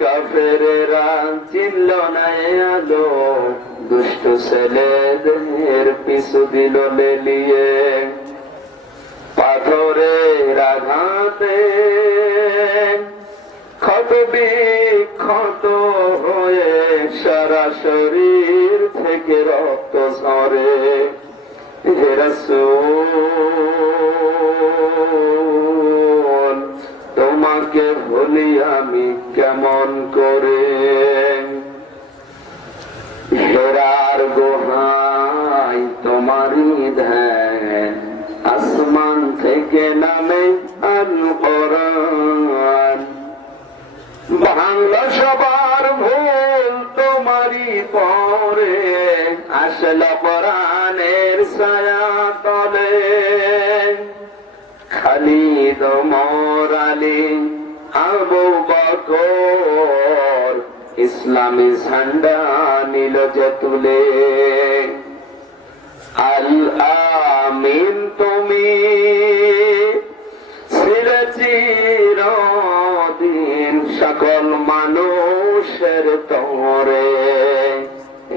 কাফেরেরা চিনল না আলো, দুষ্ট ছেলেদের পিছু দিল লেলিয়ে। পাথরের আঘাতে ক্ষত বিক্ষত হয়ে সারা শরীর থেকে রক্ত ঝরে। হে রাসূল, তোমাকে ভুলি আমি কেমন করে। হেরার গুহায় তোমারই ধ্যান, আসমান থেকে নামে আল কোরআন। বাংলা সবার ভুল তোমারই পরে, আসল কোরআনের ছায়া তলে। খালিদ ওমর আলী আবু বকর ইসলামী ঝান্ডা নিল যে তুলে। আল আমিন তুমি ছিলে চিরদিন সকল মানুষের তরে।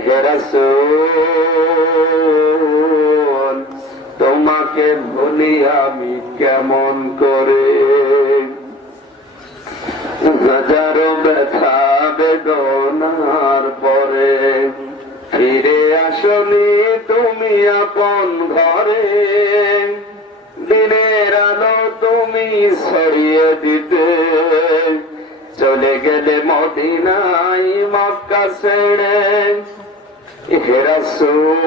হে রাসূল, তোমাকে ভুলি আমি কেমন করে। হাজারো ব্যথা বেদনার পরে ফিরে আসনি তুমি আপন ঘরে। দিনের আলো তুমি ছড়িয়ে দিতে, চলে গেলে মদিনায় মক্কা ছেড়ে। হে রাসূল,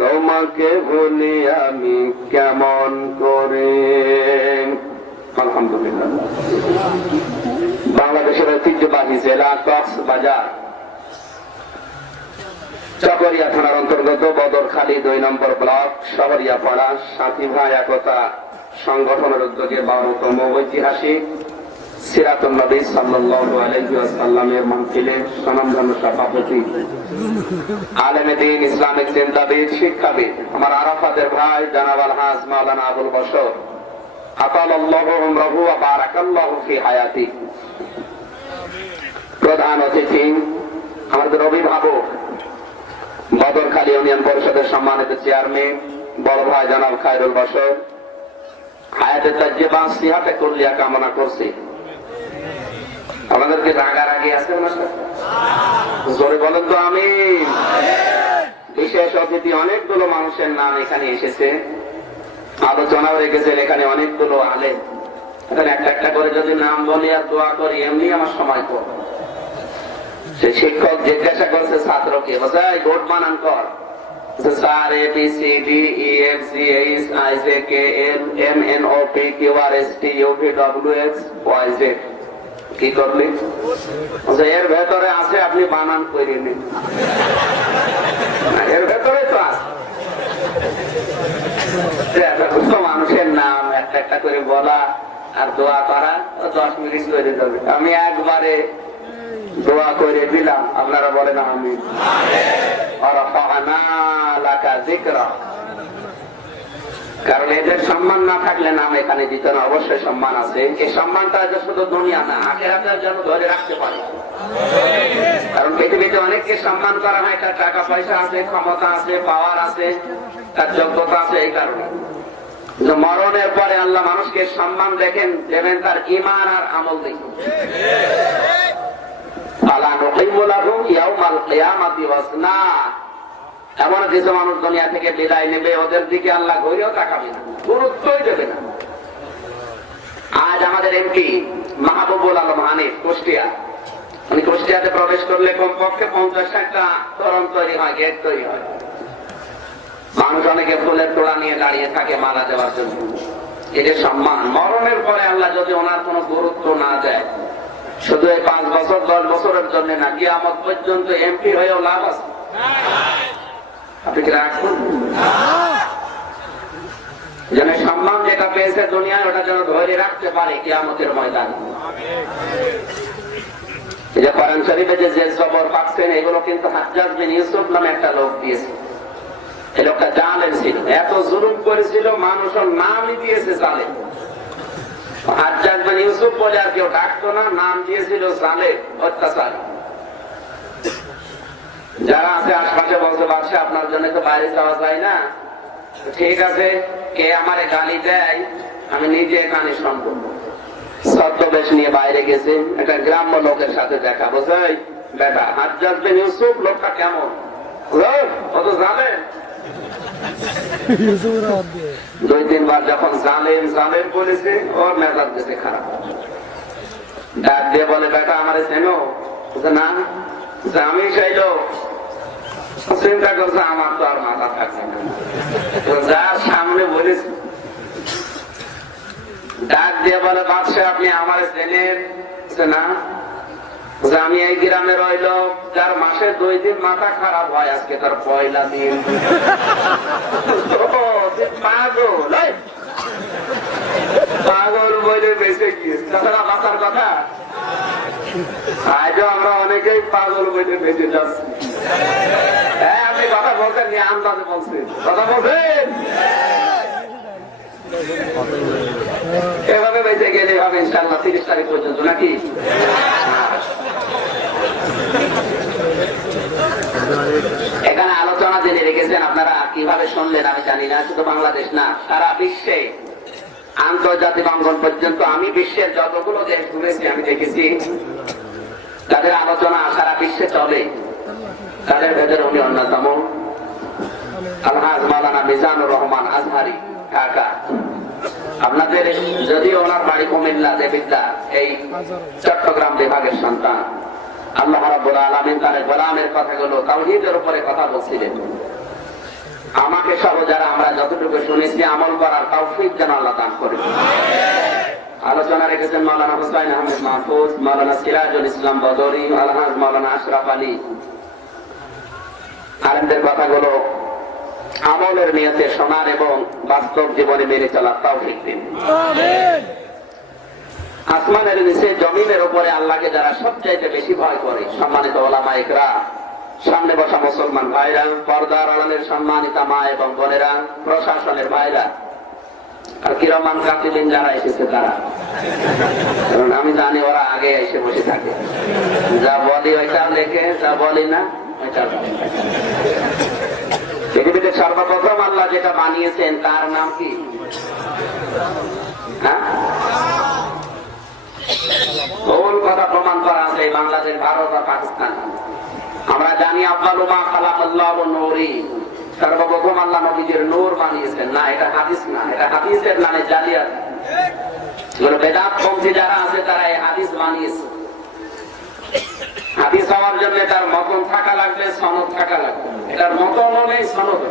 তোমাকে ভুলি আমি কেমন করে। আলহামদুলিল্লাহ। বাংলাদেশের ঐতিহ্যবাহী জেলা কক্সবাজার চকরিয়া থানার অন্তর্গত বদরখালী ২ নম্বর ব্লক শহরিয়া পাড়া সাথী ভাই একতা সংগঠনের উদ্যোগে ১২তম ঐতিহাসিক সিরাতুন নবী সাল্লাল্লাহু আলাইহি ওয়াসাল্লামের মাহফিলে স্বনামধন্য সভাপতি আলেমে দ্বীন, ইসলামিক চিন্তাবিদ, শিক্ষাবিদ আমার আরাফাতের ভাই জনাব আলহাজ মাওলানা আবুল বশর আতালাল্লাহু উমরাহু ওয়া বারাকাল্লাহু ফি হায়াতি। প্রধান অতিথি আমাদের অভিভাবক বদরখালী ইউনিয়ন পরিষদের সম্মানিত চেয়ারম্যান বড় ভাই জনাব খায়রুল বশর, হায়াতে তাজ্জিবা সিহাতে কুল্লিয়া কামনা করছি। আমাদেরকে রাগারাগি আছে ওনার সাথে? জোরে বলেন তো আমিন। বিশেষ অতিথি অনেকগুলো মানুষের নাম এখানে এসেছে, আলোচনাও রেখেছেন এখানে অনেকগুলো আলেম। এখানে একটা একটা করে যদি নাম বলি আর দোয়া করি এমনি আমার সময় কম। সে শিক্ষক জিজ্ঞাসা করছে ছাত্রকে, বলছে গোট বানান কর। Sir A B C D E F G H I J K L M N O P Q R S T U V W X Y Z. কি করলি? এর ভেতরে আছে, আপনি বানান করে নিন। এর ভেতরে তো আছে মানুষের নাম একটা একটা করে বলা আর দোয়া করা 10 মিনিট করে যাবে। আমি একবারে দোয়া করে দিলাম, আপনারা বলেন আমিন। কারণ এদের সম্মান না থাকলে নাম এখানে দিত না, অবশ্যই সম্মান আছে। এই সম্মানটা শুধু দুনিয়া না, আখিরাতের জন্য ধরে রাখতে পারে। কারণ পৃথিবীতে অনেককে সম্মান করা হয়, তার টাকা পয়সা আছে, ক্ষমতা আছে, পাওয়ার আছে, তার যোগ্যতা আছে। এই কারণে মরণের পরে আল্লাহ মানুষকে সম্মান দেখেন, দেবেন তার ঈমান আর আমল দেখেন। এমন কিছু মানুষ দুনিয়া থেকে বিদায় নেবে, ওদের দিকে আল্লাহ ঘুরেও তাকাবে না, গুরুত্বই দেবে না। আজ আমাদের এমপি মাহবুবুল আলম হানিফ কুষ্টিয়া, উনি কুষ্টিয়াতে প্রবেশ করলে কমপক্ষে 50-60টা তোরণ তৈরি হয়, গেট তৈরি হয়। মানুষ অনেকে ফুলের তোড়া নিয়ে দাঁড়িয়ে থাকে মালা দেওয়ার জন্য। এটা সম্মান। মরণের পরে আল্লাহ যদি ওনার কোনো গুরুত্ব না দেয়, শুধু এই 5 বছর 10 বছরের জন্য না, কিয়ামত পর্যন্ত এমপি হয়েও লাভ আছে। আপনি কি রাখুন যেন সম্মান যেটা পেয়েছে দুনিয়ায় ওটা যেন ধরে রাখতে পারে কিয়ামতের ময়দানে। এই যে কোরআন শরীফে যে জবর পাচ্ছেন, এগুলো কিন্তু হাজ্জাজ বিন ইউসুফ নামে একটা লোক দিয়েছে। এই লোকটা জালেম ছিল, এত জুলুম করেছিল, মানুষের নামই দিয়েছে জালেম। হাজ্জাজ বিন ইউসুফ বলে আর কেউ ডাকতো না, নাম দিয়েছিল জালেম, অত্যাচারী। যারা আছে আশপাশে বলছে বাদশা আপনার জন্য তো বাইরে যাওয়া যায় না, ঠিক আছে কে আমারে গালি দেয় আমি নিজে কানে শুনবো। ছদ্মবেশ নিয়ে বাইরে গেছে, একটা গ্রাম্য লোকের সাথে দেখা, বলছে বেটা হাজ্জাজ বিন ইউসুফ লোকটা কেমন, ও তো জালেম। 2-3 বার যখন জালেম জালেম বলেছে ওর মেজাজ গেছে খারাপ, ডাক দিয়ে বলে বেটা আমারে চেনো, না আমি সেই লোক। চিন্তা করছে আমার তো আর মাথা থাকছে না, যা সামনে বলেছে। ডাক দিয়ে বলে বাদশা আপনি আমার চেনেন না, আমি এই গ্রামে রইল যার মাসে 2 দিন মাথা খারাপ হয়, আজকে তার পয়লা দিন। পাগল পাগল বলে বেঁচে গিয়েছে, তাছাড়া বাঁচার কথা। আজও আমরা অনেকেই পাগল বলে বেঁচে যাচ্ছি। হ্যাঁ আপনি কথা বলছেন, নিয়ে আন্দাজে বলছেন, কথা বলছেন। এভাবে বেঁচে গেলে হবে ইনশাআল্লাহ 30 তারিখ পর্যন্ত, নাকি? এখানে আলোচনা জেনে রেখেছেন আপনারা, কিভাবে শুনলেন আমি জানি না। শুধু বাংলাদেশ না, সারা বিশ্বে আন্তর্জাতিক অঙ্গন পর্যন্ত আমি বিশ্বের যতগুলো দেশ ঘুরেছি আমি দেখেছি তাদের আলোচনা সারা বিশ্বে চলে। তাদের ভেতরে উনি অন্যতম। আলহাজ মাওলানা মিজানুর রহমান আজহারি ঢাকা। আপনাদের যদি ওনার বাড়ি কুমিল্লা দেবিদ্যা, এই চট্টগ্রাম বিভাগের সন্তান। আল্লাহ রাব্বুল আলামিন তার গোলামের কথাগুলো তাওহীদের উপরে কথা বলছিলেন। আমাকে সহ যারা আমরা যতটুকু শুনেছি আমল করার তৌফিক যেন আল্লাহ দান করেন। আলোচনা রেখেছেন মাওলানা হুসাইন আহমেদ মাহফুজ, মাওলানা সিরাজুল ইসলাম বদরি, আলহাজ মাওলানা আশরাফ আলী। আলেমদের কথাগুলো আমলের নিয়তে শোনার এবং বাস্তব জীবনে মেনে চলার তৌফিক দিন। আসমানের নিচে জমিনের উপরে আল্লাহকে যারা সবচাইতে বেশি ভয় করে, সম্মানিত ওলামা ইকরাম, সামনে বসা মুসলমান ভাইরা, পর্দার আড়ালের সম্মানিতা মা এবং বোনেরা, প্রশাসনের ভাইরা, আর কিরমান কাতিবিন যারা এসেছে তারা, কারণ আমি জানি ওরা আগে এসে বসে থাকে, যা বলি ওইটা লেখে, যা বলি না ওইটা। পৃথিবীতে সর্বপ্রথম আল্লাহ যেটা বানিয়েছেন তার নাম কি? হ্যাঁ, ভুল কথা প্রমাণ করা আছে বাংলাদেশ, ভারত আর পাকিস্তান। আমরা জানি আব্বালু মা খালাকাল্লাহু নূরি, সর্বপ্রথম আল্লাহ নবীজির নূর বানিয়েছেন। না, এটা হাদিস না, এটা হাদিসের নামে জালিয়াত। এগুলো বেদাতপন্থী যারা আছে তারা এই হাদিস বানিয়েছে। হাদিস হওয়ার জন্য তার মতন থাকা লাগবে, সনদ থাকা লাগবে। এটার মতন হলেই সনদ।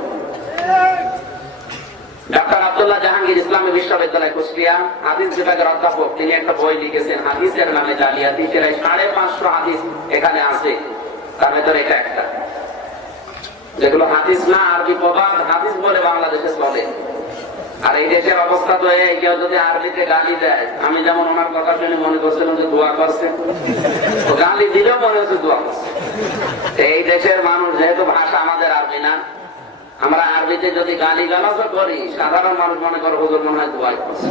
ডক্টর আব্দুল্লাহ জাহাঙ্গীর ইসলামী বিশ্ববিদ্যালয় কুষ্টিয়া হাদিস বিভাগের অধ্যাপক, তিনি একটা বই লিখেছেন হাদিসের নামে জালিয়াতি। প্রায় 550 হাদিস এখানে আছে, তার ভেতরে এটা একটা। যেগুলো হাদিস না, আরবি প্রবাদ হাদিস বলে বাংলাদেশে চলে। আর এই দেশের অবস্থা তো এই, কেউ যদি আরবিতে গালি দেয়, আমি যেমন ওনার কথা শুনে মনে করছিলাম যে দোয়া করছে, গালি দিলেও মনে হচ্ছে দোয়া করছে। এই দেশের মানুষ যেহেতু ভাষা আমাদের আরবি না, আমরা আরবিতে যদি গালি গালাজ করি, সাধারণ মানুষ মনে করে হুজুর মনে হয় দোয়া করছে।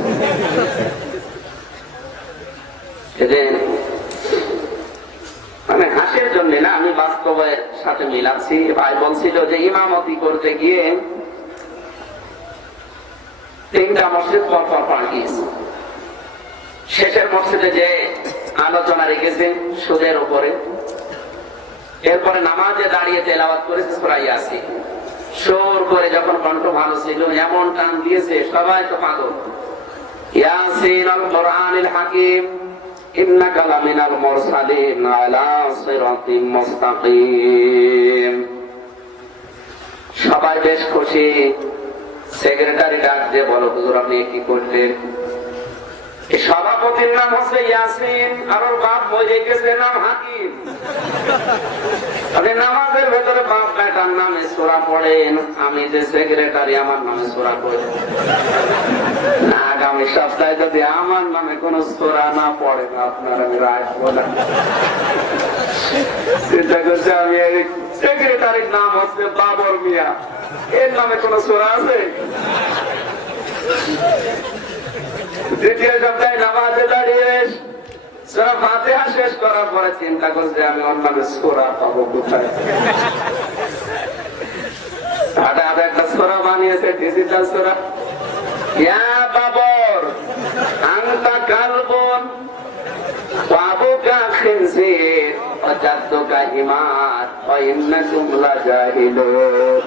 মানে হাসির জন্য না, আমি বাস্তবের সাথে মিলাচ্ছি। ভাই বলছিল যে ইমামতি করতে গিয়ে 3টা মসজিদ পরপর পার গিয়েছে। শেষের মসজিদে যে আলোচনা রেখেছেন সুদের উপরে, এরপরে নামাজে দাঁড়িয়ে তেলাওয়াত করেছে সূরা ইয়াসিন। সুর করে যখন কণ্ঠ ভালো ছিল, এমন টান দিয়েছে সবাই তো পাগল। ইয়াসিন আল কুরআনিল হাকিম ইন্নাকা লামিনাল মুরসালিন আলা সিরাতিম মুস্তাকিম। সবাই বেশ খুশি। সেক্রেটারি ডাক দিয়ে বলো হুজুর আপনি কি করলেন? এই সভাপতির নাম হচ্ছে ইয়াসিন, আর ওর বাপ বলে গেছে নাম হাকিম। আপনি নামাজের ভেতরে বাপ বেটার নামে সূরা পড়েন, আমি যে সেক্রেটারি আমার নামে সূরা পড়ে। না, আগামী সপ্তাহে যদি আমার নামে কোন সূরা না পড়ে আপনার আমি রাখবো না। চিন্তা করছে আমি এই সেক্রেটারির নাম হচ্ছে বাবর মিয়া, এর নামে কোন সূরা আছে? দ্বিতীয় সপ্তাহে নামাজ সূরা ফাতিহা শেষ করার পরে চিন্তা করছে আমি অন্যান্য সূরা পাবো কোথায়। হঠাৎ একটা সূরা বানিয়েছে, ডিজিটাল সূরা। ইয়া বাবর আনতা কালবুন ওয়াবুকা খিনজির ওয়াজাদুকা হিমার ওয়া ইন্নাকুম লাজাহিলুন।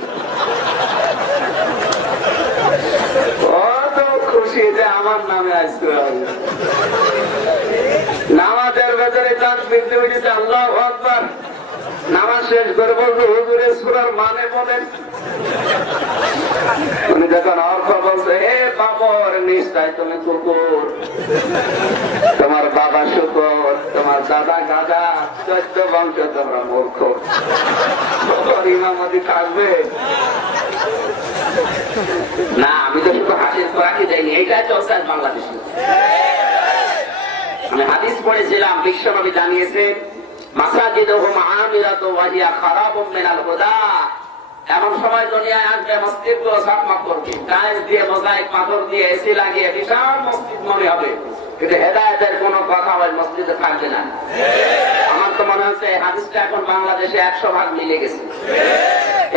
কত খুশি যে আমার নামে আসবে। নামাজের ভেতরে তাকবীর দিতে আল্লাহু আকবার। নামাজ শেষ করে বলবো হুজুরের সূরার মানে বলেন। উনি যখন অর্থ বলছে, হে বাবর নিশ্চয় তুমি কুকুর, তোমার বাবা শুকর, তোমার দাদা গাধা, 14 বংশ তোমরা মূর্খ, ইমামতি থাকবে না। আমি তো শুধু হাদিস পড়াতে যাইনি, এইটাই চলছে বাংলাদেশে। আমি হাদিস পড়েছিলাম, বিশ্বনবী জানিয়েছেন মাসাজিদুহুম আমিরাতুন ওয়া হিয়া খারাবুম মিনাল হুদা। এমন সময় দুনিয়ায় আসবে মসজিদগুলো ঝকমক করবে, টাইলস দিয়ে, মোজাইক পাথর দিয়ে, এসি লাগিয়ে বিশাল মসজিদ মনে হবে, কিন্তু হেদায়েতের কোনো কথা ওই মসজিদে থাকবে না। আমার তো মনে হচ্ছে হাদিসটা এখন বাংলাদেশে 100 ভাগ মিলে গেছে।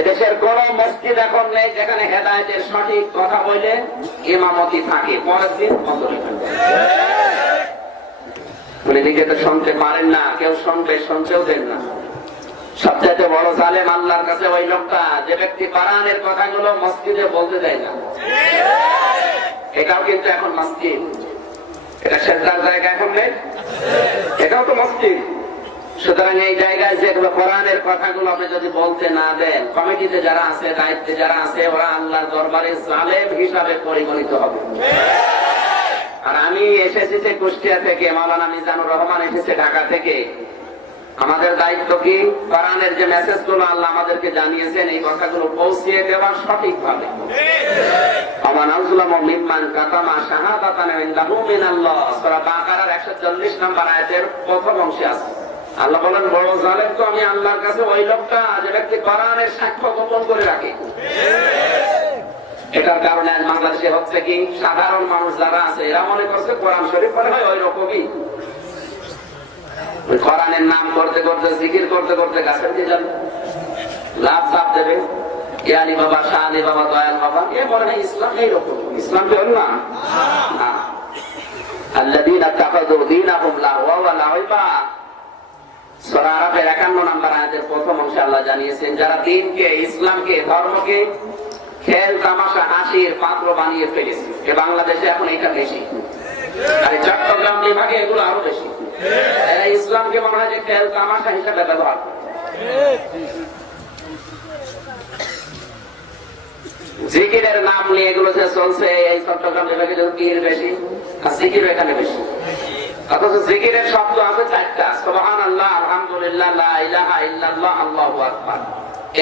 এদেশের কোন মসজিদ এখন নেই যেখানে হেদায়েতের সঠিক কথা বলে ইমামতি থাকে, পরের দিন বন্ধ হয়ে যাবে। উনি দিকে তো শুনতে পারেন না, কেউ শুনতেও দেন না। সবচেয়ে বড় জালেম আল্লাহর কাছে ওই লোকটা যে ব্যক্তি কোরআনের কথাগুলো মসজিদে বলতে দেয় না। এটাও কিন্তু এখন মসজিদ, এটা সেজদার জায়গা এখন নেই, এটাও তো মসজিদ। সুতরাং এই জায়গায় যেগুলো কোরআনের কথাগুলো আপনি যদি বলতে না দেন, কমিটিতে যারা আছে, দায়িত্বে যারা আছে, ওরা আল্লাহর দরবারে জালেম হিসাবে পরিগণিত হবে। আর আমি এসেছি যে কুষ্টিয়া থেকে, মাওলানা মিজানুর রহমান এসেছে ঢাকা থেকে। আমাদের দায়িত্ব কি কোরআনের যে মেসেজ গুলো আল্লাহ আমাদেরকে জানিয়েছেন এই কথাগুলো পৌঁছিয়ে দেওয়া সঠিকভাবে। আমান আযলামু মিম্মান কাতামা শাহাদাতান ইনদাহু মিনাল্লাহ, সূরা বাকারার 140 নম্বর আয়াতের প্রথম অংশে আছে। আল্লাহ বলেন বড় জালেম তো আমি আল্লাহর কাছে ওই লোকটা যে ব্যক্তি কোরআনের সাক্ষ্য গোপন করে রাখে। এটার কারণে আজ বাংলাদেশে হচ্ছে কি, সাধারণ মানুষ যারা আছে এরা মনে করছে কোরআন শরীফ পড়ে হয় ওই রকমই। কোরআনের নাম করতে করতে, জিকির করতে করতে গাছের দিয়ে যাবে, লাভ সাপ দেবে, জ্ঞানী বাবা, শাহানি বাবা, দয়াল বাবা, এ মনে হয় ইসলাম এইরকম। ইসলাম কি হল না? আল্লাযীনা তাখাযু দীনাহুম লাহওয়া ওয়া লাইবা, সূরা আরাফের 51 নম্বর আয়াতের প্রথম অংশে আল্লাহ জানিয়েছেন যারা দ্বীনকে, ইসলামকে, ধর্মকে খেল তামাশা, হাসির পাত্র বানিয়ে ফেলেছে। এ বাংলাদেশে এখন এটা বেশি, আর চট্টগ্রাম বিভাগে এগুলো আরো বেশি। এরা ইসলামকে মনে হয় যে খেল তামাশা হিসাবে ব্যবহার করে। জিকিরের নাম নিয়ে এগুলো যে চলছে, এই চট্টগ্রাম বিভাগে যদি পীর বেশি আর জিকির এখানে বেশি। অথচ জিকিরের শব্দ আছে 4টা, সুবহানাল্লাহ, আলহামদুলিল্লাহ, লা ইলাহা ইল্লাল্লাহ, আল্লাহু আকবার।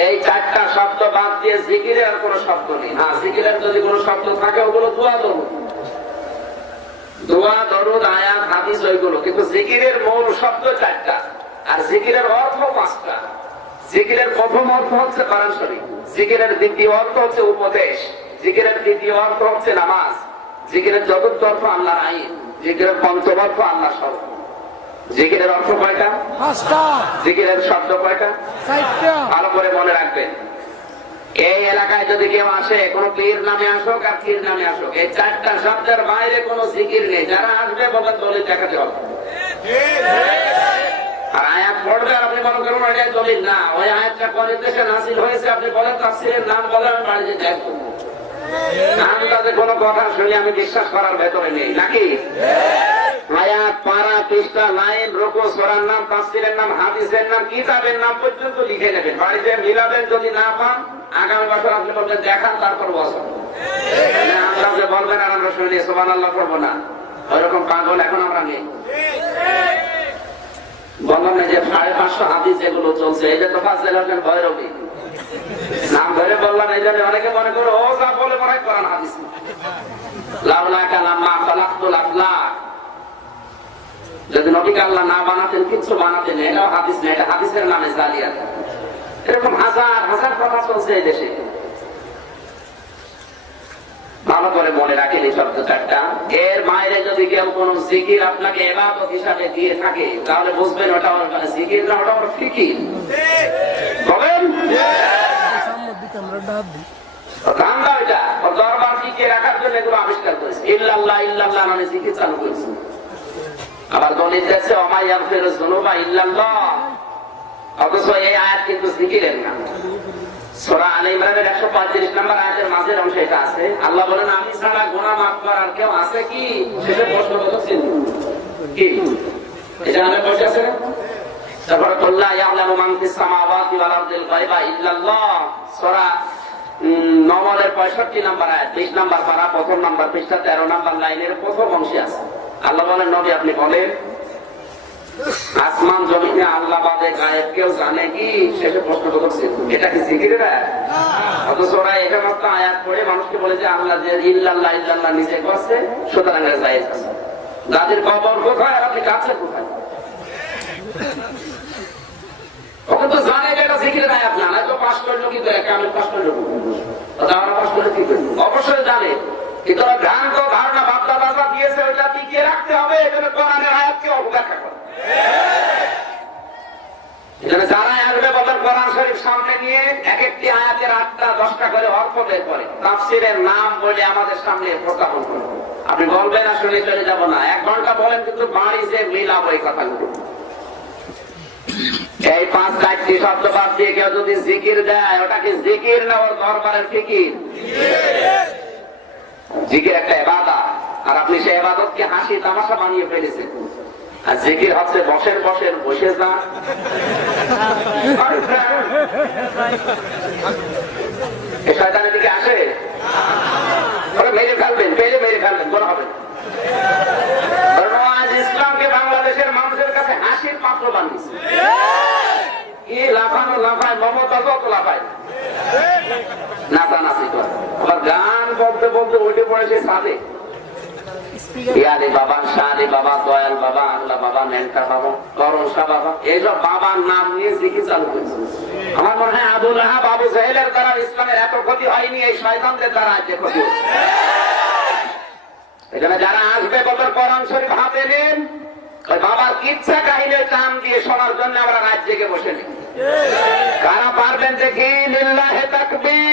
এই 4টা শব্দ বাদ দিয়ে জিকিরের আর কোনো শব্দ নেই। হ্যাঁ, জিকিরের যদি কোনো শব্দ থাকে ওগুলো দোয়া দরুদ, দোয়া দরুদ, আয়াত, হাদিস ওইগুলো। কিন্তু জিকিরের মূল শব্দ 4টা, আর জিকিরের অর্থ 5টা। জিকিরের প্রথম অর্থ হচ্ছে কোরআন শরীফ, জিকিরের দ্বিতীয় অর্থ হচ্ছে উপদেশ, জিকিরের তৃতীয় অর্থ হচ্ছে নামাজ, জিকিরের চতুর্থ অর্থ আল্লাহর আইন, জিকিরের পঞ্চম অর্থ আল্লাহর শরণ। জিকিরের অর্থ কয়টা? 5টা। জিকিরের শব্দ কয়টা? 4টা। ভালো করে মনে রাখবেন। এই এলাকায় যদি কেউ আসে, কোন পীর নামে আসুক আর পীর নামে আসুক, এই 4টা শব্দের বাইরে কোনো জিকির নেই। যারা আসবে বলেন দলিল দেখাতে হবে। আর আয়াত পড়বে আর আপনি মনে করুন এটা দলিল না, ওই আয়াতটা কোন দেশে নাযিল হয়েছে আপনি বলেন, তাফসীরের নাম বলেন, আমি বাড়িতে দেখবো। আমি তাদের কোনো কথা শুনি আমি বিশ্বাস করার ভেতরে নেই নাকি? আয়াত, পারা, পৃষ্ঠা, লাইন, রুকু, সূরার নাম, তাফসীরের নাম, হাদিসের নাম, কিতাবের নাম পর্যন্ত লিখে নেবেন, বাড়িতে মিলাবেন। যদি না পান আগামী বছর আপনি বলবেন দেখান, তারপর বছর আমরা যে বলবেন আর আমরা শুনি সুবহানাল্লাহ করবো না, ওইরকম পাগল এখন আমরা নেই। বললাম না যে 550 হাদিস যেগুলো চলছে, এই যে তোফাজ্জল হোসেন ভৈরবী নাম ধরে বললাম, এই জন্য অনেকে মনে করো ও যা বলে মনে হয় কোরআন হাদিস। লাউলাকা লাম্মা খালাকতুল আফলাক, যদি নবীকে আল্লাহ না বানাতেন কিচ্ছু বানাতেন, এটাও হাদিস না, এটা হাদিসের নামে জালিয়াত। এরকম হাজার হাজার কথা চলছে এই দেশে। ভালো করে মনে রাখেন এই শব্দ চারটা। এর বাইরে যদি কেউ কোন জিকির আপনাকে ইবাদত হিসাবে দিয়ে থাকে তাহলে বুঝবেন ওটা জিকির না, ওটা ফিকির। বলেন ধান্দা ওইটা, দরবার টিকে রাখার জন্য এগুলো আবিষ্কার করেছে। ইল্লাল্লাহ ইল্লাল্লাহ মানে জিকির চালু করেছে। আবার দলিল দিয়েছে ওমা ইয়াগফিরুয যুনুবা ইল্লাল্লাহ, অথচ এই আয়াত কিন্তু জিকিরের না। সূরা আলে ইমরানের 135 নম্বর আয়াতের মাঝের অংশে এটা আছে। আল্লাহ বলেন আমি ছাড়া গুনাহ মাফ করার কেউ আছে কি? শেষে প্রশ্ন করছেন কি এটা আমরা বসে আছে না? তারপর আল্লাহ ইয়ালামু মান ফিস সামাওয়াতি ওয়াল আরদিল গায়বা ইল্লাল্লাহ, সূরা নমলের 65 নম্বর আয়াত, 20 নম্বর পারা, প্রথম নম্বর পৃষ্ঠা, 13 নম্বর লাইনের প্রথম অংশে আছে। আল্লাহ বলেন নবী আপনি বলেন আসমান জমিনে আল্লাহ বাদে গায়েব কেউ জানে কি? শেষে প্রশ্ন করছেন এটা কি জিকিরের আয়াত? অথচ ওরা এটা মাত্র আয়াত পড়ে মানুষকে বলে যে আল্লাহ যে ইল্লাল্লাহ ইল্লাল্লাহ নিজে করছে, সুতরাং এর জায়েজ আছে। যাদের কবর কোথায় আর আপনি কাছে কোথায়? ওকে তো জানে যে এটা জিকিরের আয়াত না, না তো পাশ করলো কি করে? আমি পাশ করলো আমরা পাশ করলে কি করবো? অবশ্যই জানে, কিন্তু ভ্রান্ত ধারণা বাপ্তা দাদা দিয়েছে ওইটা টিকিয়ে রাখতে হবে। এজন্য কোরআনের আয়াতকে অবজ্ঞা করে। এজন্য যারা আসবে বলেন কোরআন শরীফ সামনে নিয়ে এক একটি আয়াতের 8টা 10টা করে অর্থ বের করে তাফসীরের নাম বলে আমাদের সামনে উপস্থাপন করে। আপনি বলবেন না শুনে চলে যাব না, 1 ঘন্টা বলেন, কিন্তু বাড়ি যে মিলাবো এই কথাগুলো। এই 5-4টি শব্দ বাদ দিয়ে কেউ যদি জিকির দেয় ওটা কি জিকির না ওর দরবারের ফিকির? জিকির একটা ইবাদত, আর আপনি সেই ইবাদতকে হাসি তামাশা বানিয়ে ফেলেছেন। আর জিকির হচ্ছে বসে যা এই শয়তানের দিকে আসে, ওরা মেরে ফেলবেন, মেরে ফেলবেন, কোনো হবে না। আজ ইসলামকে বাংলাদেশের মানুষের কাছে হাসির পাত্র বানিয়েছে। কি লাফানো লাফায়, মমতা যত লাফায়, নাচানাচি করে, আবার গান বলতে বলতে উঠে পড়েছে সাথে ইয়ালি বাবা, শালি বাবা, দয়াল বাবা, আল্লাহ বাবা, মেনকা বাবা, করণসা বাবা, এইসব বাবার নাম নিয়ে জিকির চালু করেছে। আমার মনে হয় আবু লাহাব, আবু জাহেলের দ্বারা ইসলামের এত ক্ষতি হয়নি, এই শয়তানদের দ্বারা আজ ক্ষতি হচ্ছে। এখানে যারা আসবে বদর কোরআন শরীফ হাতে নেন, ওই বাবার কিচ্ছা কাহিনীর কান দিয়ে শোনার জন্য আমরা রাত জেগে বসে নেই। কারা পারবেন দেখি? লিল্লাহে তাকবীর।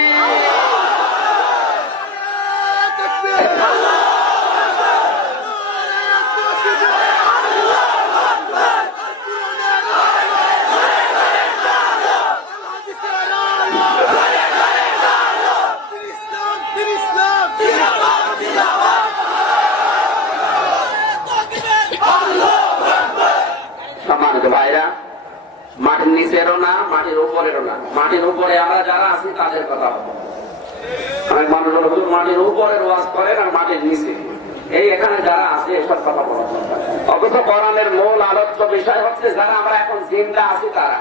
সম্মানিত ভাইরা, মাটির নিচেরও না, মাটির উপরেরও না, মাটির উপরে আমরা যারা আছি তাদের কথা হবে। অনেক মানুষ মাটির উপরের ওয়াজ করেন আর মাটির নিচে, এই এখানে যারা আছে এসব কথা বলা। অথচ কোরআনের মূল আলোচ্য বিষয় হচ্ছে যারা আমরা এখন জিন্দা আছি তারা,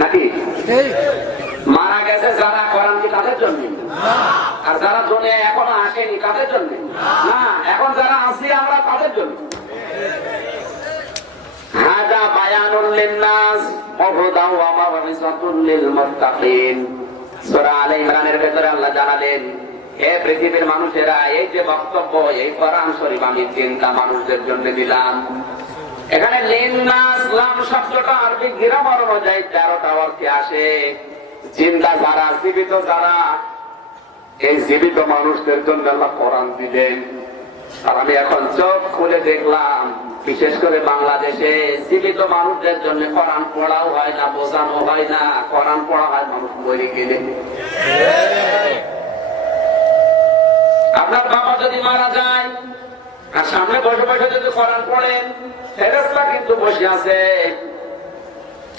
নাকি মারা গেছে যারা, কোরআন কি তাদের জন্য? আর যারা দুনিয়ায় এখনো আসেনি তাদের জন্য না, এখন যারা আছি আমরা তাদের জন্য। হাদা বায়ানুল লিন্নাস ওয়া হুদাও ওয়া মাওইযাতুল লিল মুত্তাকিন। সূরা আলে ইমরানের ভেতরে আল্লাহ জানালেন, হে পৃথিবীর মানুষেরা, এই যে বক্তব্য, এই কোরআন শরীফ আমি চিন্তা মানুষদের জন্য দিলাম। এখানে লিন্নাস, লাম শব্দটা আরবি গ্রামার অনুযায়ী 13টা অর্থে আসে। চিন্তা যারা, জীবিত যারা, এই জীবিত মানুষদের জন্য আল্লাহ কোরআন দিলেন। আর আমি এখন চোখ খুলে দেখলাম, বিশেষ করে বাংলাদেশে জীবিত মানুষদের জন্য কোরআন পড়াও হয় না, বোঝানো হয় না, কোরআন পড়া হয় মানুষ মরে গেলে। আপনার বাবা যদি মারা যায় আর সামনে বসে বসে যদি কোরআন পড়েন, ফেরেশতা কিন্তু বসে আছে।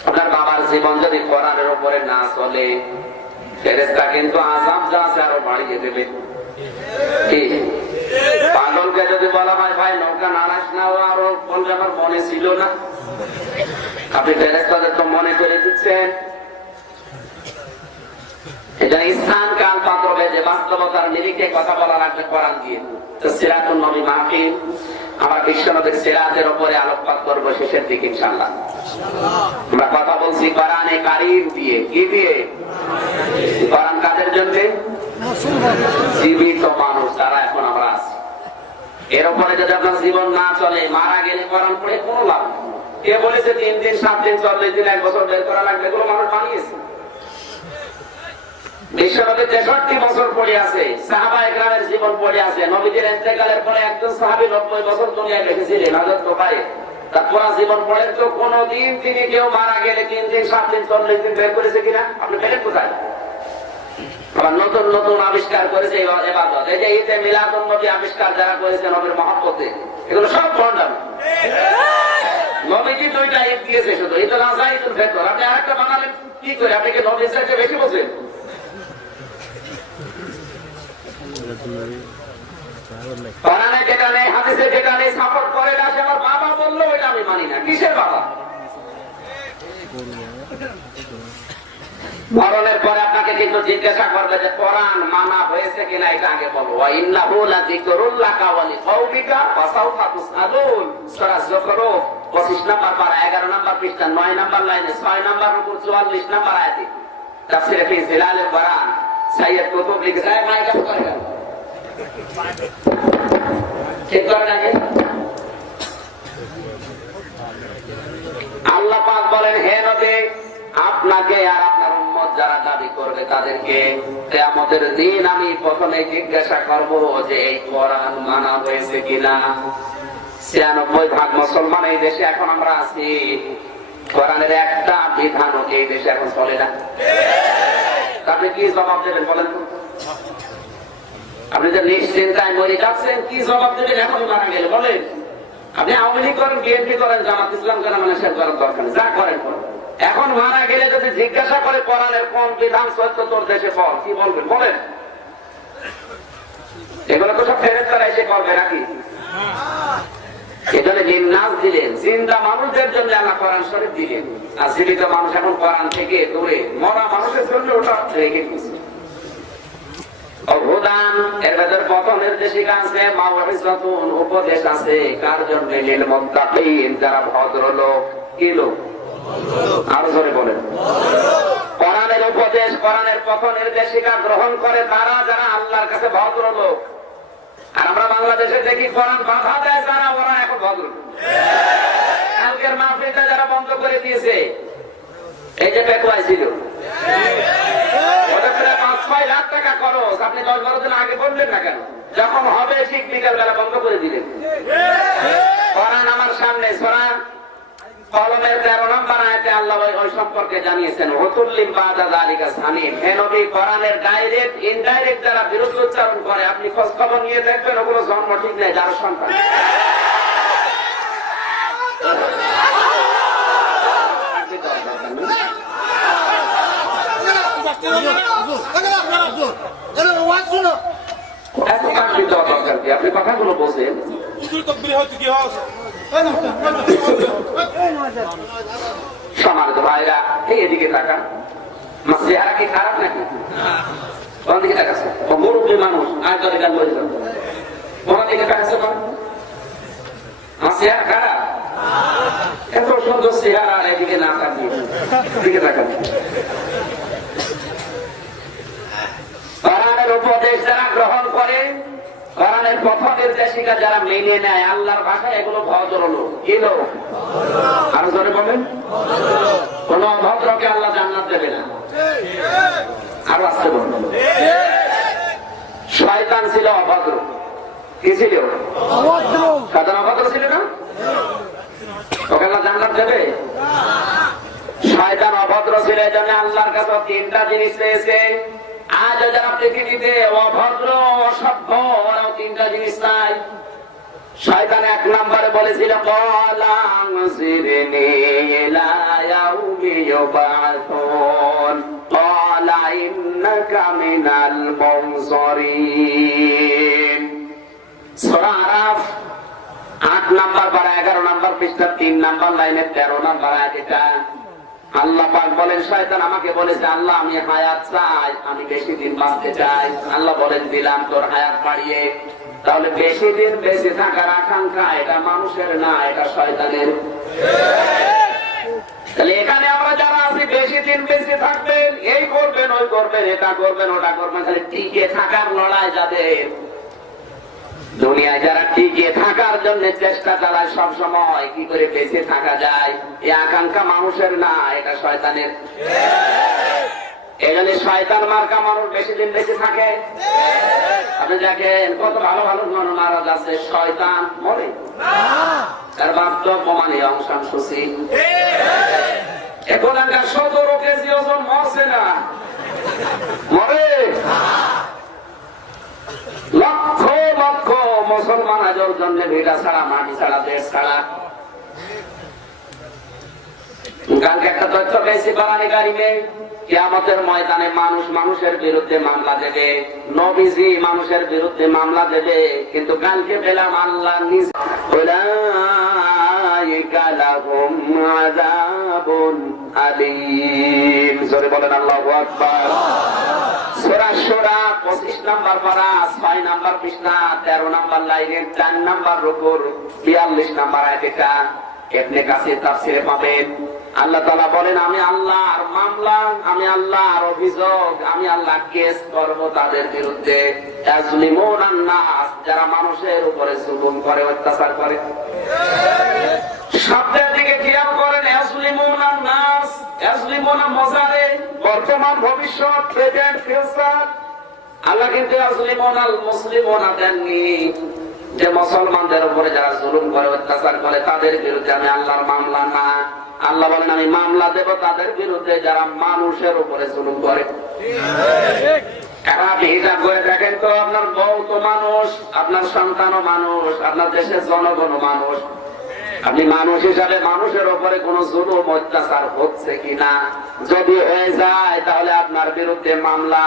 আপনার বাবার জীবন যদি কোরআনের উপরে না চলে, ফেরেশতা কিন্তু আযাব যা আছে আরো বাড়িয়ে দেবে। পাগলকে যদি বলা হয় ভাই নৌকা নাড়াস না, ও আরো বলবে আমার মনে ছিল না। আপনি ফেরেশতাদের তো মনে করে দিচ্ছেন। এটা স্থান কাল পাত্র যে বাস্তবতার নিরিখে কথা বলা লাগবে কোরআন দিয়ে। তো সিরাতুন নবী মাহফিল, আমরা বিশ্বনবীর সিরাতের উপরে আলোকপাত করবো শেষের দিকে ইনশাআল্লাহ। আমরা কথা বলছি কোরআনে কারীম দিয়ে, কি দিয়ে? কোরআন কাদের জন্য? জীবিত মানুষ যারা এখন আমরা আছি, এর উপরে যদি আপনার জীবন না চলে, মারা গেলে কোরআন পড়ে কোনো লাভ নেই। কে বলেছে 3 দিন 7 দিন 40 দিন 1 বছর বের করা লাগবে? এগুলো মানুষ বানিয়েছে। বিশ্বনবী 63 বছর পড়ে আছে, সাহাবায়ে কেরামের জীবন পড়ে আছে। নবীজির ইন্তেকালের পরে একজন সাহাবী 90 বছর দুনিয়ায় বেঁচেছিলেন, হযরত তোফায়েল। তার পুরো জীবন পড়ে তো কোনদিন তিনি কেউ মারা গেলে 3 দিন 7 দিন 40 দিন বের করেছে কিনা? আপনি পেলেন কোথায়? আবার নতুন নতুন আবিষ্কার করেছে ইবাদত। এই যে ঈদে মিলাদুন নবী আবিষ্কার যারা করেছে নবীর মহব্বতে, এগুলো সব ভণ্ডামি। নবীজি 2টা ঈদ দিয়েছে শুধু, ঈদুল আযহা, ঈদুল ফিতর। আপনি আরেকটা বানালেন কি করে? আপনি কি নবীর চাইতে বেশি বোঝেন? কোরআনে যেটা নেই, হাদিসে যেটা নেই, সাপোর্ট করে না, সে আমার বাবা বললো এটা আমি মানি না। কিসের বাবা? মরণের পরে আপনাকে কিন্তু জিজ্ঞাসা করবে যে কোরআন মানা হয়েছে কিনা, এটা আগে বলো। ওয়া ইন্নাহু লাযিকরুল লাকা ওয়া লিকাওমিকা ওয়া সাওফা তুসআলুন। সূরা যুখরুফ 25 নম্বর পারা, 11 নম্বর পৃষ্ঠা, 9 নম্বর লাইনে, 6 নম্বর রুকু, 44 নম্বর আয়াতে। তাফসীরে ফি জিলালিল কোরআন সাইয়্যিদ কুতুব লিখেছে। মাইকা করে গেল ঠিক করে না? আল্লাহ পাক বলেন, হে নবী, আপনাকে আর আপনার উম্মত যারা দাবি করবে তাদেরকে কিয়ামতের দিন আমি প্রথমে জিজ্ঞাসা করব যে এই কোরআন মানা হয়েছে কিনা। 96% মুসলমান এই দেশে এখন আমরা আছি, কোরআনের একটা বিধানও এই দেশে এখন চলে না। আপনি কি জবাব দেবেন বলেন তো? আপনি যে নিশ্চিন্তায় মরে যাচ্ছেন, কি জবাব দেবেন এখন মারা গেলে? বলেন। আপনি আওয়ামী লীগ করেন, বিএনপি করেন, জামাত ইসলাম করেন, মানে সে করার দরকার নেই, যা করেন করেন। এখন মারা গেলে যদি জিজ্ঞাসা করে কোরআনের কোন বিধান সত্য তোর দেশে বল, কি বলবেন বলেন? এগুলো তো সব ফেরেশতারা এসে করবে নাকি? এজন্য জিন্নাত দিলেন, জিন্দা মানুষদের জন্য আল্লাহ কোরআন শরীফ দিলেন। আর জীবিত মানুষ এখন কোরআন থেকে দূরে, মরা মানুষের জন্য ওটা রেখে দিয়েছে। অবদান এর ভেতর পথ নির্দেশিকা আছে, মাউইযাতুন উপদেশ আছে। কার জন্য? লিল মুত্তাকিন, যারা ভদ্রলোক। কি লোক? আরো জোরে বলেন। কোরআনের উপদেশ, কোরআনের পথ নির্দেশিকা গ্রহণ করে তারা, যারা আল্লাহর কাছে ভদ্রলোক। আর আমরা বাংলাদেশে দেখি কোরআন বাধা দেয় যারা, ওরা এখন ভদ্রলোক। কালকের মাহফিলটা যারা বন্ধ করে দিয়েছে, এই যে পেটুয়াই ছিল, ওদের প্রায় 5-6 লাখ টাকা খরচ। আপনি 10-12 দিন আগে বললেন না কেন? যখন হবে ঠিক বিকাল বেলা বন্ধ করে দিলেন। কোরআন আমার সামনে, সূরা কলমের 13 নম্বর আয়াতে আল্লাহ ওই সম্পর্কে জানিয়েছেন, ওয়াতুল্লিম বাদা যালিকা সানিম। হে নবী, কোরআনের ডাইরেক্ট ইনডাইরেক্ট যারা বিরুদ্ধ উচ্চারণ করে, আপনি খোঁজ খবর নিয়ে দেখবেন ওগুলো জন্ম ঠিক নেই, যার সন্তান। আপনি কথাগুলো বলছেন, সমাজ ভাইরা এদিকে তাকান। চেহারা কি খারাপ নাকি? কোন দিকে তাকাচ্ছে? মুরব্বী মানুষ আজ ধরে গান বলে যাবে, কোন দিকে তাকাচ্ছে? চেহারা খারাপ? এত সুন্দর চেহারা, এদিকে না তাকিয়ে দিকে তাকান। কোরআনের উপদেশ যারা গ্রহণ করে, কোরআনের পথ নির্দেশিকা যারা মেনে নেয়, আল্লাহর ভাষায় এগুলো ভদ্রলোক। কি লোক? আরো জোরে বলেন। কোন অভদ্রকে আল্লাহ জান্নাত দেবে না। আরো আসতে বলুন। শয়তান ছিল অভদ্র। কি ছিল? শয়তান অভদ্র ছিল না? ওকে আল্লাহ জান্নাত দেবে? শয়তান অভদ্র ছিল, এই জন্য আল্লাহর কাছে 3টা জিনিস চেয়েছে। আজ যারা পৃথিবীতে অভদ্র, অসভ্য, ওরাও 3টা জিনিস চাই। শয়তান 1 নম্বরে বলেছিল, ক্বালা আনজিরনি ইলা ইয়াউমি ইউবাসুন ক্বালা ইন্নাকা মিনাল মুনযারিন। সূরা আরাফ 8 নম্বর পারা, 11 নম্বর পৃষ্ঠা, 3 নম্বর লাইনে, 13 নম্বর আয়াত। এটা আল্লাহ পাক বলেন, শয়তান আমাকে বলেছে, আল্লাহ আমি হায়াত চাই, আমি বেশি দিন বাঁচতে চাই। আল্লাহ বলেন, দিলাম তোর হায়াত বাড়িয়ে। তাহলে বেশি দিন বেঁচে থাকার আকাঙ্ক্ষা এটা মানুষের না, এটা শয়তানের। তাহলে এখানে আমরা যারা আছি বেশি দিন বেঁচে থাকবেন, এই করবেন ওই করবেন এটা করবেন ওটা করবেন, খালি টিকে থাকার লড়াই যাদের, দুনিয়ায় যারা টিকে থাকার জন্য চেষ্টা চালায় সব সময় কি করে বেঁচে থাকা যায়, এই আকাঙ্ক্ষা মানুষের না, এটা শয়তানের। এই জন্য শয়তান মার্কা মানুষ বেশি দিন বেঁচে থাকে। আপনি দেখেন কত ভালো ভালো মানুষ মারা যাচ্ছে, শয়তান মরে, তার বাস্তব প্রমাণে অংশান সুশী এখন 17 কেজি ওজন মরছে না, মরে। লক্ষ লক্ষ মুসলমান আজর জন্য ভিটা ছাড়া, মাটি ছাড়া, দেশ ছাড়া। কালকে একটা তথ্য পেয়েছি বারানি গাড়িতে, কিয়ামতের ময়দানে মানুষ মানুষের বিরুদ্ধে মামলা দেবে, নবীজি মানুষের বিরুদ্ধে মামলা দেবে, কিন্তু কালকে পেলাম আল্লাহ নিজে উলাইকা লাহুম আযাবুন আলীম। জোরে বলেন আল্লাহু আকবার। সূরা শূরা 25 নম্বর পারা, 6 নম্বর পৃষ্ঠা, 13 নম্বর লাইনের 4 নম্বর রুকুর 42 নম্বর আয়াত। এটা ইবনে কাসির তাফসিরে পাবেন। আল্লাহ তাআলা বলেন, আমি আল্লাহর মামলা, আমি আল্লাহর অভিযোগ, আমি আল্লাহ কেস করব তাদের বিরুদ্ধে। তাজলিমুনান নাস, যারা মানুষের উপরে জুলুম করে, অত্যাচার করে। শব্দের দিকে খেয়াল করেন, ইয়াজলিমুনান নাস, ইয়াজলিমুনা মুজারে, বর্তমান ভবিষ্যৎ, প্রেজেন্ট ফিউচার। আল্লাহ কিন্তু ইয়াজলিমুনাল মুসলিমুনা দেননি, যে মুসলমানদের উপরে যারা জুলুম করে, অত্যাচার করে, তাদের বিরুদ্ধে আমি আল্লাহর মামলা না। আল্লাহ বলেন, আমি মামলা দেব তাদের বিরুদ্ধে যারা মানুষের উপরে জুলুম করে। আপনি হিসাব করে দেখেন তো, আপনার বউ তো মানুষ, আপনার সন্তানও মানুষ, আপনার দেশের জনগণও মানুষ। আপনি মানুষ হিসাবে মানুষের উপরে কোন জুলুম অত্যাচার হচ্ছে কিনা, যদি হয়ে যায় তাহলে আপনার বিরুদ্ধে মামলা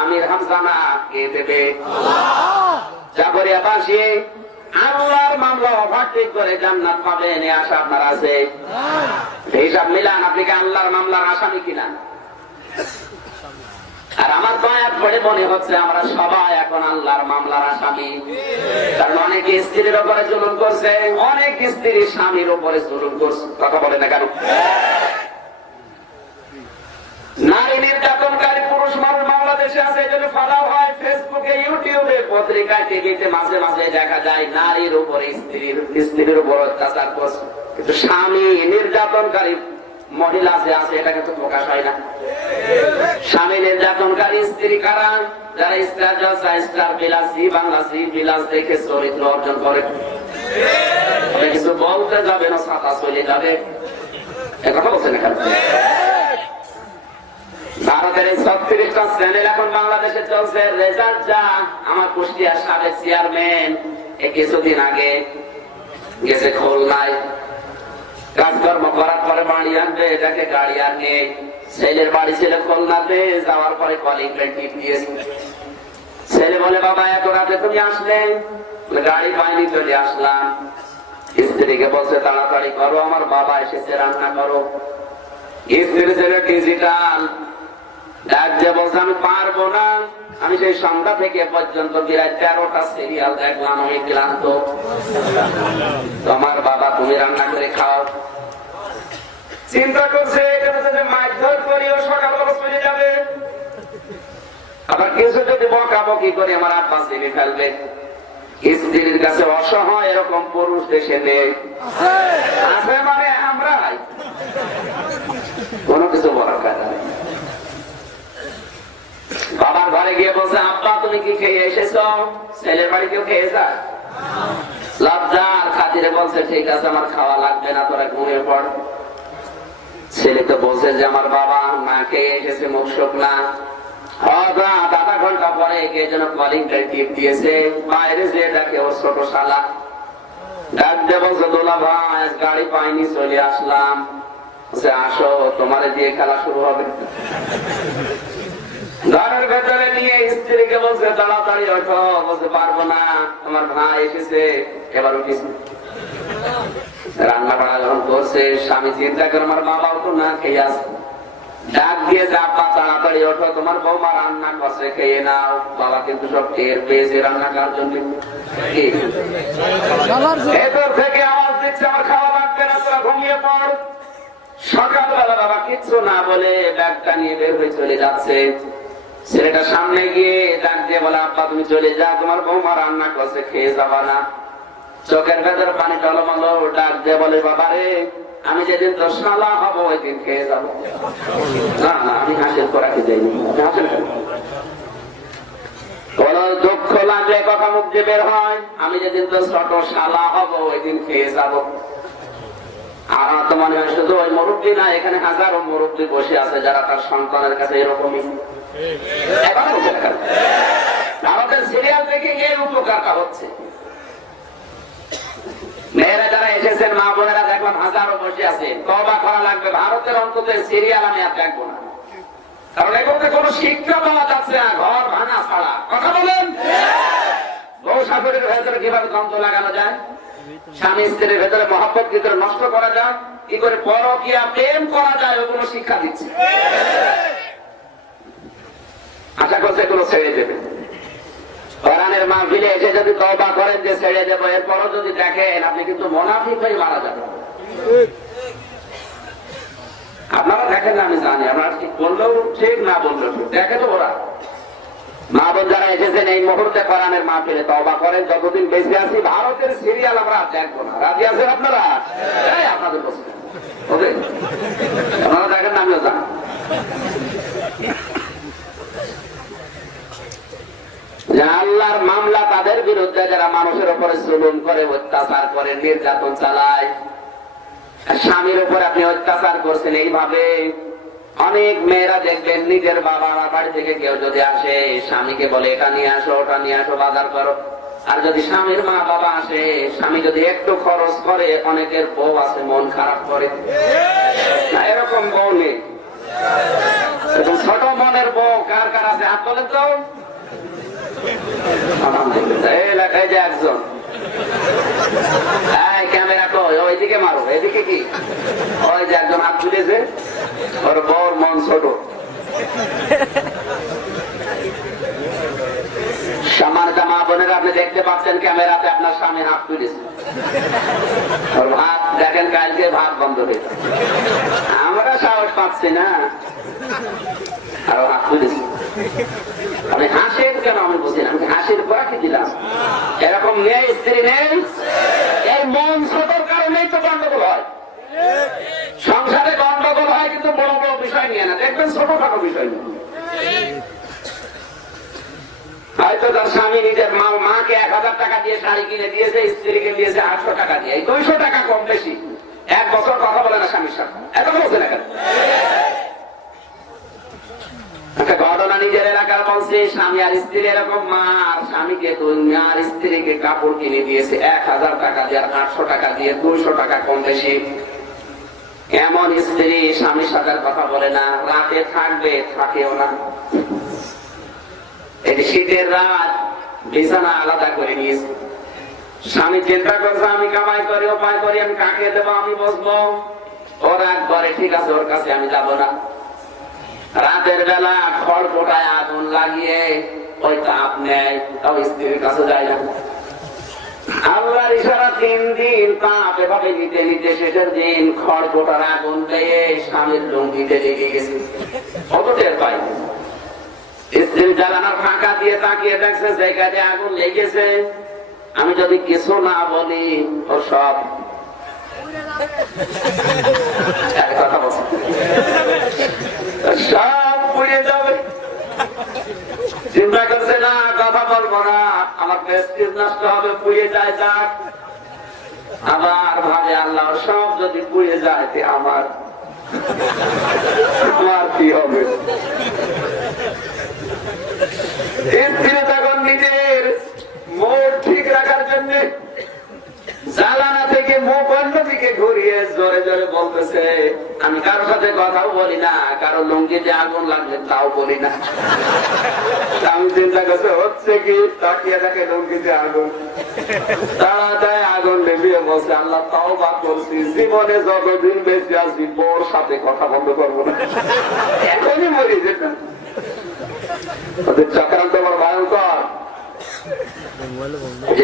আমির হামজানা কে দেবে? জাফরিয়াবাসী আল্লাহর মামলা ওভারটেক করে জান্নাত পাবেন, এই আশা আপনার আছে? হিসাব মিলান, আপনি কি আল্লাহর মামলার আসামি কিনা? আর আমার বায়াত পড়ে মনে হচ্ছে আমরা সবাই এখন আল্লাহর মামলার আসামি। কারণ অনেক স্ত্রীর উপরে জুলুম করছে, অনেক স্ত্রী স্বামীর উপরে জুলুম করছে। কথা বলে না কেন? নারী নির্যাতনকারী পুরুষ মানুষ বাংলাদেশে আছে, এই জন্য ফলাও হয় ফেসবুকে, ইউটিউবে, পত্রিকায়, টিভিতে মাঝে মাঝে দেখা যায় নারীর উপরে স্ত্রীর উপর অত্যাচার করছে। কিন্তু স্বামী নির্যাতনকারী মহিলা যে আছে এটা কিন্তু প্রকাশ হয় না। স্বামী নির্যাতনকারী স্ত্রী কারা? যারা স্টার জলসা, স্টার বিলাসী, বাংলা সি বিলাস দেখে চরিত্র অর্জন করে। কিছু বলতে যাবে না, ছাতা চলে যাবে, কথা বলছেন এখানে। ভারতের এই 36টা চ্যানেল এখন বাংলাদেশে চলছে। রেজাল্ট যা, আমার কুষ্টিয়ার সাবেক চেয়ারম্যান কিছুদিন আগে গেছে খুলনায়, কাজকর্ম করার পরে বাড়ি আনবে, এটাকে গাড়ি আর নেই। ছেলের বাড়ি ছিল খুলনাতে, যাওয়ার পরে কলিং বেল টিপ দিয়েছে। ছেলে বলে, বাবা এত রাতে তুমি আসলে? গাড়ি পাইনি, চলে আসলাম। স্ত্রীকে বলছে, তাড়াতাড়ি করো, আমার বাবা এসেছে, রান্না করো। স্ত্রী ছেলে ডিজিটাল ডাক দিয়ে বলছে, আমি পারবো না, আমি সেই সন্ধ্যা থেকে পর্যন্ত বিরাট 13টা সিরিয়াল দেখলাম, আমি ক্লান্ত। তোমার বাবা তুমি রান্না করে খাও। চিন্তা করছে মারধর করিও সকালবেলা চলে যাবে, আবার কিছু যদি বকাবকি করে আমার আব্বা চিনে ফেলবে। স্ত্রীর কাছে অসহায় এরকম পুরুষ দেশে নেই, আছে মানে আমরাই, কোনো কিছু বলার কাজ নেই। বাবার ঘরে গিয়ে বলছে, আব্বা তুমি কি খেয়ে এসেছো? ছেলের বাড়ি কেউ খেয়ে যায়? লজ্জার খাতিরে বলছে, ঠিক আছে আমার খাওয়া লাগবে না, তোরা ঘুমিয়ে পড়। ছেলে তো বলছে যে আমার বাবা না খেয়ে এসেছে, মুখ শুকনা। আধা ঘন্টা পরে কে যেন কলিং বেল টিপ দিয়েছে, বাইরে যে দেখে ওর ছোট শালা। ডাক দিয়ে বলছে, দোলা ভাই গাড়ি পাইনি, চলে আসলাম। আসো, তোমার দিয়ে খেলা শুরু হবে। ঘরের ভেতরে নিয়ে স্ত্রীকে বলছে, তাড়াতাড়ি ওঠো। বলতে পারবো না, তোমার ভাই এসেছে, এবার উঠিস। রান্না বাড়া যখন করছে, স্বামী চিন্তা করে আমার বাবাও তো না খেয়ে আসে। ডাক দিয়ে, আপা তাড়াতাড়ি ওঠো, তোমার বৌমা রান্না করছে, খেয়ে নাও। বাবা কিন্তু সব টের পেয়েছে রান্না করার জন্য। ভেতর থেকে আওয়াজ দিচ্ছে, আমার খাওয়া লাগবে না, তোরা ঘুমিয়ে পড়। সকালবেলা বাবা কিচ্ছু না বলে ব্যাগটা নিয়ে বের হয়ে চলে যাচ্ছে। ছেলেটা সামনে গিয়ে ডাক দিয়ে বলে, আব্বা তুমি চলে যা, তোমার বৌমা রান্না করছে, খেয়ে যাবা না? চোখের ভেতর পানি টলমলো, ডাক দিয়ে বলে, বাবা রে, আমি যেদিন তো শালা হবো ওই দিন খেয়ে যাবো। না না, আমি হাসিল করাকে যাইনি। হাসিল বলো, দুঃখ লাগলে কথা মুখ দিয়ে বের হয়, আমি যেদিন তো ছোট শালা হবো ওই দিন খেয়ে যাবো। আর তো মনে হয় শুধু ওই মুরব্বী না, এখানে হাজারো মুরব্বী বসে আছে যারা তার সন্তানের কাছে এরকমই। ভারতের সিরিয়াল থেকে এর উপকারটা হচ্ছে। মেয়েরা যারা এসেছেন, মা বোনেরা দেখলাম হাজারো বসে আছে, তওবা করা লাগবে। ভারতের অন্তত সিরিয়াল আমি আর দেখবো না, কারণ এগুলোতে কোনো শিক্ষা পাওয়া যাচ্ছে না, ঘর ভাঙা ছাড়া। কথা বলেন, বউ শাশুড়ির ভেতরে কিভাবে দ্বন্দ্ব লাগানো যায়, স্বামী স্ত্রীর ভেতরে মহব্বত কি করে নষ্ট করা যায়, কি করে পরকীয়া প্রেম করা যায়, ওগুলো শিক্ষা দিচ্ছে। আশা করছে এগুলো ছেড়ে দেবে। কোরআনের মাহফিলে এসে যদি তওবা করেন যে ছেড়ে দেবো, এরপরও যদি দেখেন, আপনি কিন্তু মুনাফিক হয়ে মারা যাবেন। আপনারা দেখেন না, আমি জানি, আপনারা ঠিক বললেও ঠিক, না বললেও ঠিক, দেখে তো ওরা। মা বোন যারা এসেছেন এই মুহূর্তে কোরআনের মাহফিলে, তওবা করেন, যতদিন বেঁচে আছি ভারতের সিরিয়াল আমরা দেখবো না। রাজি আছেন আপনারা? আপনাদের বসে ওকে, আপনারা দেখেন না, আমিও জানি। আল্লাহর মামলা তাদের বিরুদ্ধে যারা মানুষের উপরে জুলুম করে, অত্যাচার করে, নির্যাতন চালায়। স্বামীর উপর আপনি অত্যাচার করছেন এইভাবে। অনেক মেয়েরা দেখবেন নিজের বাবা মা বাড়ি থেকে কেউ যদি আসে, স্বামীকে বলে এটা নিয়ে আসো, ওটা নিয়ে আসো, বাজার করো। আর যদি স্বামীর মা বাবা আসে, স্বামী যদি একটু খরচ করে, অনেকের বউ আছে মন খারাপ করে। এরকম বউ নেই, ছোট মনের বউ কার কার আছে হাত বলেন তো? এলাকায় যে একজন, ক্যামেরা তো ওইদিকে মারো, এদিকে কি? ওই যে একজন হাত তুলেছে, ওর বউর মন ছোট। সম্মানিত মা বোনেরা, আপনি দেখতে পাচ্ছেন ক্যামেরাতে আপনার স্বামী হাত তুলেছে, ওর ভাত দেখেন, কালকে ভাত বন্ধ হয়েছে। আমরা সাহস পাচ্ছি না, আর হাত তুলেছে। আমি হাসেন কেন আমি বুঝি না, আমি হাসির পর কি দিলাম? এরকম নেই, স্ত্রী নেই, এই মন ছোটর কারণেই তো গন্ডগোল হয়। সংসারে গন্ডগোল হয় কিন্তু বড় বড় বিষয় নিয়ে না, দেখবেন ছোটখাটো বিষয় নিয়ে। হয়তো তার স্বামী নিজের মাকে 1000 টাকা দিয়ে শাড়ি কিনে দিয়েছে, স্ত্রীকে দিয়েছে 800 টাকা দিয়ে, 200 টাকা কম বেশি। 1 বছর কথা বলে না স্বামীর সাথে, এত বলছে না কেন? একটা ঘটনা নিজের এলাকার বলছে, স্বামী আর স্ত্রী এরকম, মা আর স্বামীকে আর স্ত্রীকে কাপড় কিনে দিয়েছে 1000 টাকা দিয়ে, আর 800 টাকা দিয়ে, 200 টাকা কম বেশি। এমন স্ত্রী স্বামীর সাথে কথা বলে না, রাতে থাকবে, থাকেও না। এই শীতের রাত বিছানা আলাদা করে নিয়েছে। স্বামী চিন্তা করছে, আমি কামাই করি, উপায় করি, আমি কাকে দেবো, আমি বসবো। ওর একবারে ঠিক আছে, ওর কাছে আমি যাবো না। রাতের বেলা খড় পোটায় আগুন লাগিয়ে ওই তাপ নেয়, তাও স্ত্রীর কাছে যায় না। আল্লাহর ইশারা 3 দিন তাপ এভাবে নিতে নিতে শেষের দিন খড় পোটার আগুন পেয়ে স্বামীর লুঙ্গিতে লেগে গেছে। কত টের পাই। স্ত্রী জ্বালানোর ফাঁকা দিয়ে তাকিয়ে দেখছে জায়গাতে আগুন লেগেছে। আমি যদি কিছু না বলি, ও সব কথা বলছে, সব পুড়িয়ে যাবে। চিন্তা করছে না, কথা বলবো না, আমার প্রেস্টিজ নষ্ট হবে, পুড়িয়ে যায় যাক। আবার ভাবে, আল্লাহ সব যদি পুড়িয়ে যায়, আমার কি হবে? স্ত্রী তখন নিজের মুখ ঠিক রাখার জন্য জ্বালানা থেকে মুখ অন্যদিকে ঘুরিয়ে জোরে জোরে বলতেছে, আমি কারোর সাথে কথাও বলি না, কারো লুঙ্গিতে আগুন লাগলে তাও বলি না। আমি চিন্তা করছে হচ্ছে কি, তাকিয়ে থাকে লুঙ্গিতে আগুন, তাড়াতাড়ি আগুন নেভিয়ে বলছে, আল্লাহ তাও বা করছি, জীবনে যতদিন বেঁচে আছি বউর সাথে কথা বন্ধ করবো না, এখনই মরি যেতাম। ওদের চক্রান্ত বড় ভয়ঙ্কর।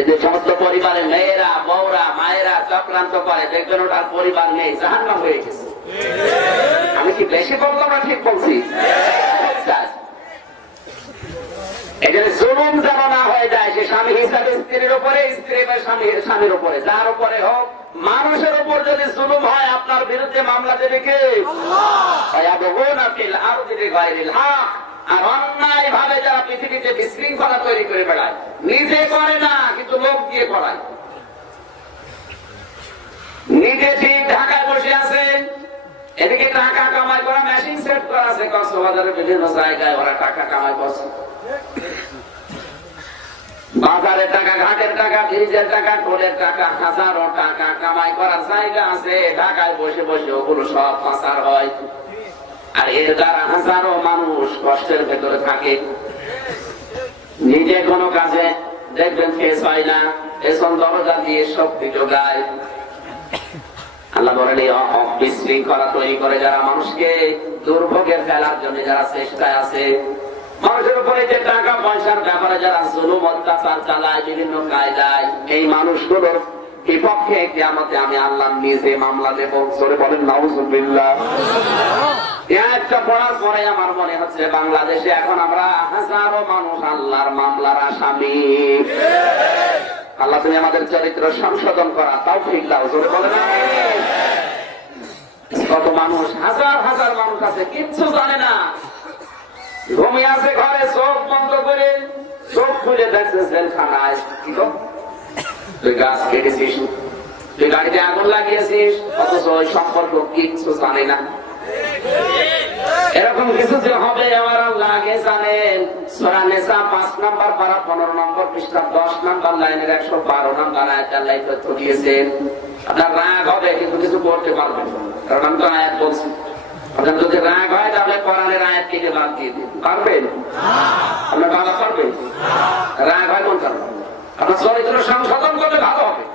যে সমস্ত পরিবারে মেয়েরা বউরা মায়েরা চক্রান্ত করে দেখবেন ওটার পরিবার নেই, জাহান্নাম হয়ে গেছে। আমি কি বেশি বললাম না ঠিক বলছি? এই জন্য জুলুম যেন না হয়ে যায়, সে স্বামী হিসাবে স্ত্রীর উপরে, স্ত্রী বা স্বামীর উপরে, যার উপরে হোক। মানুষের উপর যদি জুলুম হয় আপনার বিরুদ্ধে মামলা দেবে কে? আর অন্যায় ভাবে যারা পৃথিবীতে বিশৃঙ্খলা তৈরি করে বেড়ায়, নিজে করে না কিন্তু লোক দিয়ে করায়। নিজে ঠিক ঢাকায় বসে আছে, এদিকে টাকা কামাই করা মেশিন সেট করা আছে কক্সবাজারের বিভিন্ন জায়গায়, ওরা টাকা কামাই করছে। বাজারের টাকা, ঘাটের টাকা, ব্রিজের টাকা, টোলের টাকা, হাজারো টাকা কামাই করার জায়গা আছে। ঢাকায় বসে বসে ওগুলো সব পাচার হয়, আর এর দ্বারা হাজারো মানুষ কষ্টের ভেতরে থাকে। নিজে কোনো কাজে দেখবেন ফেস হয় না, এসব দরজা দিয়ে শক্তি যোগায়। আল্লাহ বলেন এই বিশৃঙ্খলা তৈরি করে যারা মানুষকে দুর্ভোগের ফেলার জন্য যারা চেষ্টায় আছে, মানুষের উপরে যে টাকা পয়সার ব্যাপারে যারা জুলুম অত্যাচার চালায় বিভিন্ন কায়দায়, এই মানুষগুলোর বিপক্ষে কিয়ামতে আমি আল্লাহ নিজে মামলা দেব। জোরে বলেন নাউজুবিল্লাহ। একটা পড়ার পরে আমার মনে হচ্ছে বাংলাদেশে এখন আমরা হাজারো মানুষ আল্লাহর মামলার আসামি। আল্লাহ তুমি আমাদের চরিত্র সংশোধন করা তৌফিক দাও। জোরে বলেন আমিন। কত মানুষ, হাজার হাজার মানুষ আছে কিচ্ছু জানে না, ঘুমিয়ে আছে ঘরে চোখ বন্ধ করে, চোখ খুলে দেখছে জেলখানায়। কি তো তুই গাছ কেটেছিস, তুই গাড়িতে আগুন লাগিয়েছিস, অথচ ওই সম্পর্ক কিচ্ছু জানে না। এরকম কিছু যে হবে আমার আল্লাহ আগে জানেন। সূরা নিসা 5 নম্বর পারা 15 নম্বর পৃষ্ঠা 10 নম্বর লাইনের 112 নম্বর আয়াত আল্লাহ তথ্য দিয়েছেন। আপনার রাগ হবে কিন্তু কিছু করতে পারবেন, কারণ আমি তো আয়াত বলছি। আপনার যদি রাগ হয় তাহলে কোরআনের আয়াত কেটে বাদ দিয়ে দিন, পারবেন? আপনার বাবা পারবেন? রাগ হয় কোন কারণ? আপনার চরিত্র সংশোধন করলে ভালো হবে।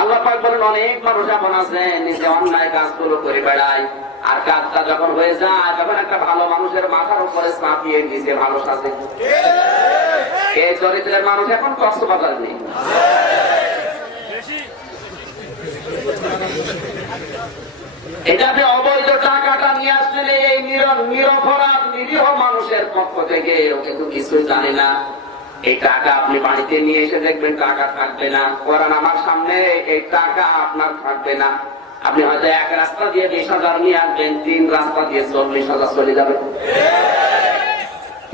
আল্লাহ পাক বলেন অনেক মানুষ এমন আছে নিজে অন্যায় কাজগুলো করে বেড়ায়, আর কাজটা যখন হয়ে যায় তখন একটা ভালো মানুষের মাথার উপরে চাপিয়ে নিজে ভালো সাজে। এই চরিত্রের মানুষ এখন কক্সবাজার নেই। এটা আপনি অবৈধ টাকাটা নিয়ে আসলে এই নিরপরাধ নিরীহ মানুষের পক্ষ থেকে, ও কিন্তু কিছুই জানে না। এই টাকা আপনি বাড়িতে নিয়ে এসে দেখবেন টাকা থাকবে না। কোরআন আমার সামনে, এই টাকা আপনার থাকবে না। আপনি হয়তো এক রাস্তা দিয়ে 20,000 নিয়ে আসবেন, 3 রাস্তা দিয়ে 40,000 চলে যাবে।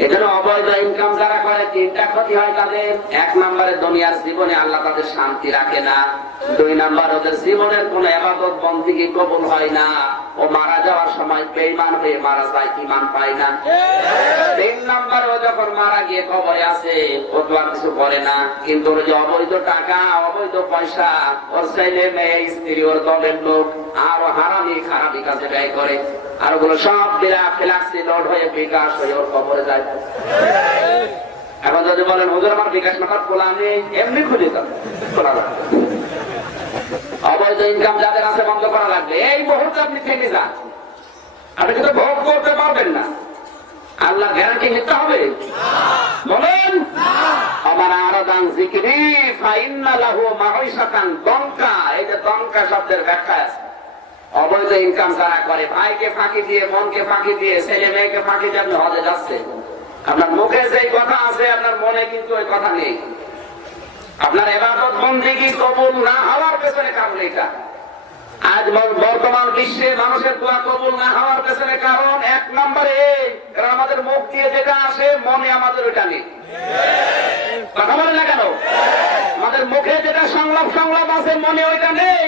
এজন্য অবৈধ ইনকাম যারা করে 3টা ক্ষতি হয় তাদের। 1 নম্বরে দুনিয়ার জীবনে আল্লাহ তাদের শান্তি রাখে না। 2 নম্বর ওদের জীবনের কোন ইবাদত বন্দেগী কবুল হয় না। ও মারা যাওয়ার সময় বেঈমান হয়ে মারা যায়, ঈমান পায় না। 3 নম্বর ও যখন মারা গিয়ে কবরে আছে, ও তো আর কিছু করে না, কিন্তু ওর যে অবৈধ টাকা অবৈধ পয়সা, ওর ছেলে মেয়ে স্ত্রী ওর দলের লোক আরো হারামি খারাপি কাজে ব্যয় করে, আর ওগুলো সব ফ্লাক্সি লোড হয়ে বিকাশ হয়ে ওর কবরে যায়। এখন যদি বলেন হুজুর আমার বিকাশ নাম্বার খোলা নেই, এমনি খুঁজে যাবে, খোলা লাগবে। অবৈধ ইনকাম যাদের আছে বন্ধ করা লাগবে। এই মুহূর্তে আপনি থেমে যান, আপনি কিন্তু ভোগ করতে পারবেন না। আল্লাহ গ্যারান্টি নিতে হবে? বলেন আমার আরাদান যিকরি ফাইন্না লাহু মাঈশাতান দনকা। এই যে দনকা শব্দের ব্যাখ্যা আছে, অবৈধ ইনকাম যারা করে, ভাইকে ফাঁকি দিয়ে, মনকে ফাঁকি দিয়ে, ছেলে মেয়েকে ফাঁকি দিয়ে আপনি হজে যাচ্ছেন, আপনার মুখে যে কথা আছে আপনার মনে কিন্তু ওই কথা নেই। আপনার ইবাদত বন্দেগী কবুল না হওয়ার পেছনে কারণ এটা। আজ বর্তমান বিশ্বে মানুষের দোয়া কবুল না হওয়ার পেছনে কারণ 1 নম্বরে আমাদের মুখ দিয়ে যেটা আসে মনে আমাদের ওইটা নেই। কথা বলেন না কেন? আমাদের মুখে যেটা সংলাপ আছে মনে ওইটা নেই।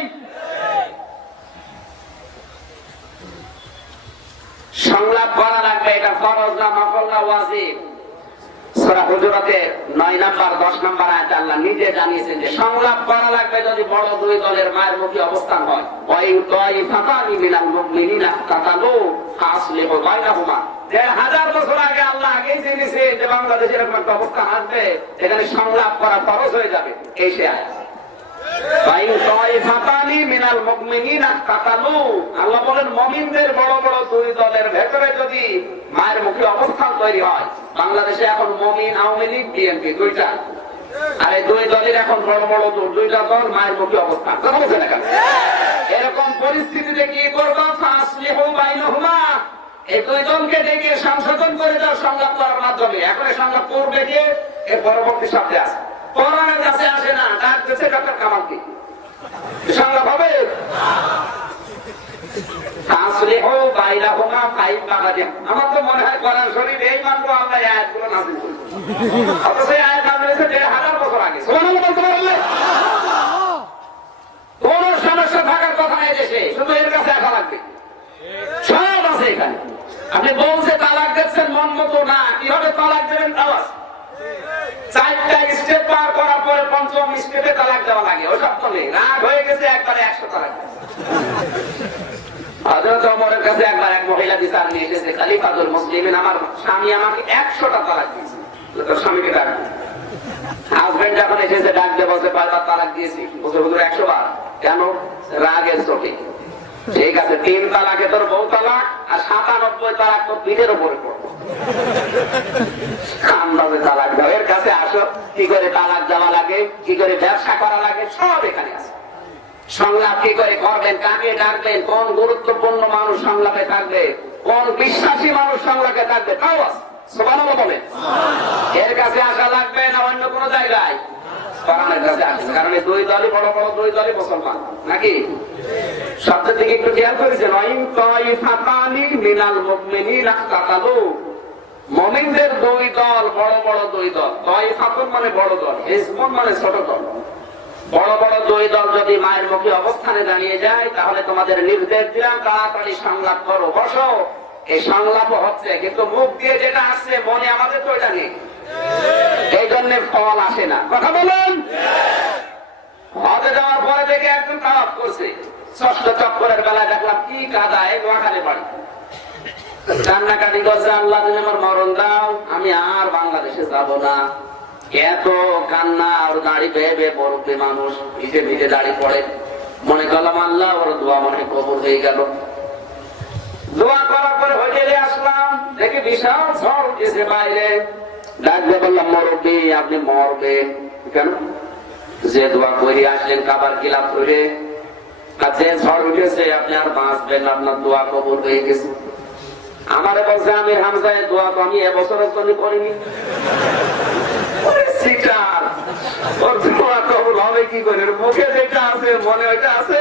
সংলাপ করা লাগবে, এটা ফরজ না নফল না ওয়াজিব। সূরা হুজুরাতের 9 নাম্বার 10 নাম্বার আয়াতে আল্লাহ নিজে জানিয়েছেন যে সংলাপ করা লাগবে যদি বড় দুই দলের মায়ের মুখী অবস্থান হয়। ওয়াই তাইফাতানি মিনাল মুমিনিনা কাতালু ফাসলিহু বাইনাহুমা। 1000 বছর আগে আল্লাহ আগেই জেনেছে যে বাংলাদেশের এরকম একটা অবস্থান আসবে, এখানে সংলাপ করা ফরজ হয়ে যাবে। এই সে আয়াত। ওয়াই তাইফাতানি মিনাল মুমিনিনা কাতালু, আল্লাহ বলেন মুমিনদের বড় বড় দুই দলের ভেতরে যদি মায়ের মুখী অবস্থান তৈরি হয়। বাংলাদেশে এখন মুমিন, আওয়ামী লীগ, বিএনপি দুইটা, আর এই দুই দলের এখন বড় বড় দুইটা দল মায়ের মুখী অবস্থান। কথা বলছেন না কেন? এরকম পরিস্থিতিতে কি করবো? ফাসলিহু বাইনাহুমা, এই দুই দলকে ডেকে সংশোধন করে দাও সংলাপ করার মাধ্যমে। এখন এই সংলাপ করবে কে? এর পরবর্তী শব্দে আছে, কোরআনের কাছে আসে না, ডাক দিচ্ছে ডক্টর কামালকে। সংলাপ হবে আমার তো মনে হয় কোরআন শরীফ এই মাত্র আল্লাহ আয়াতগুলো নাযিল করেছেন, অথচ এই আয়াত নাযিল হয়েছে 1000 বছর আগে। সুবহানাল্লাহ বলতে পারলে কোন সমস্যা থাকার কথা নেই দেশে, শুধু এর কাছে আসা লাগবে, সব আছে এখানে। আপনি বলছে তালাক দিচ্ছেন মন মতো না, কিভাবে তালাক দেবেন তাও আছে। 4টা স্টেপ পার করার পরে 5ম স্টেপে তালাক দেওয়া লাগে, ওই সব তো নেই। রাগ হয়ে গেছে একবারে 100 তালাক। হযরত ওমরের কাছে একবার এক মহিলা বিচার নিয়ে এসেছে, খলিফাতুল মুসলিমিন, আমার স্বামী আমাকে 100টা তালাক দিয়েছে। তোর স্বামীকে ডাক। হাজবেন্ড যখন এসেছে ডাক দিয়ে বলতে 5বার তালাক দিয়েছি। বলছে হুজুর 100 বার কেন? রাগের চোটে। ঠিক আছে, 3 তালাকে তোর বউ তালাক, আর 97 তালাক তোর পিঠের উপরে পড়বো। কান্দাবে তালাক দাও। এর কাছে আসো, কি করে তালাক দেওয়া লাগে, কি করে ব্যবসা করা লাগে, সব এখানে আছে। সংলাপ কি করে করবেন, কাকে ডাকবেন, কোন গুরুত্বপূর্ণ মানুষ সংলাপে থাকবে, কোন বিশ্বাসী মানুষ সংলাপে থাকবে, তাও আছে। সুবহানাল্লাহ বলেন। এর কাছে আসা লাগবে না অন্য কোন জায়গায়? কোরআনের কাছে আসবে, কারণ এই দুই দলই বড় বড় দুই দলই মুসলমান নাকি? শব্দের দিকে একটু খেয়াল করেছেন। ওয়াইন তাইফাতানি মিনাল মুমিনিনা কাতালু, মুমিনদের দুই দল, বড় বড় দুই দল। তাইফাতুন মানে বড় দল, হিজবুন মানে ছোট দল। বড় বড় দুই দল যদি মায়ের মুখী অবস্থানে দাঁড়িয়ে যায়, তাহলে তোমাদের নির্দেশ দিলাম তাড়াতাড়ি সংলাপ করো, বসো। এই সংলাপ হচ্ছে, কিন্তু মুখ দিয়ে যেটা আসছে মনে আমাদের তো এটা নেই, এই জন্য ফল আসে না। কথা বলেন। হজে যাওয়ার পরে দেখে একজন তাওয়াফ করছে, 6ষ্ঠ চক্করের বেলায় দেখলাম কি কাদায়, নোয়াখালী বাড়ি, কান্নাকাটি করছে, আল্লাহ তুমি আমার মরণ দাও, আমি আর বাংলাদেশে যাব না। এত কান্না, ওর দাড়ি বেয়ে বেয়ে পড়বে মানুষ, ভিজে ভিজে দাড়ি পড়ে। মনে করলাম আল্লাহ ওর দোয়া মনে কবুল হয়ে গেল। দোয়া করার পরে হোটেলে আসলাম, দেখি বিশাল ঝড় উঠেছে বাইরে। ডাকতে বললাম মুরব্বী আপনি মরবেন কেন? যে দোয়া করে আসলেন কাবার কিলাপ ধরে, আর যে ঝড় উঠেছে আপনি আর বাঁচবেন, আপনার দোয়া কবুল হয়ে গেছে। আমারে বলছে আমির হামজা দোয়া তো আমি এবছরের জন্য করিনি। ওর দোয়া কবুল হবে কি করে? মুখে যেটা আছে মনে ওইটা আছে।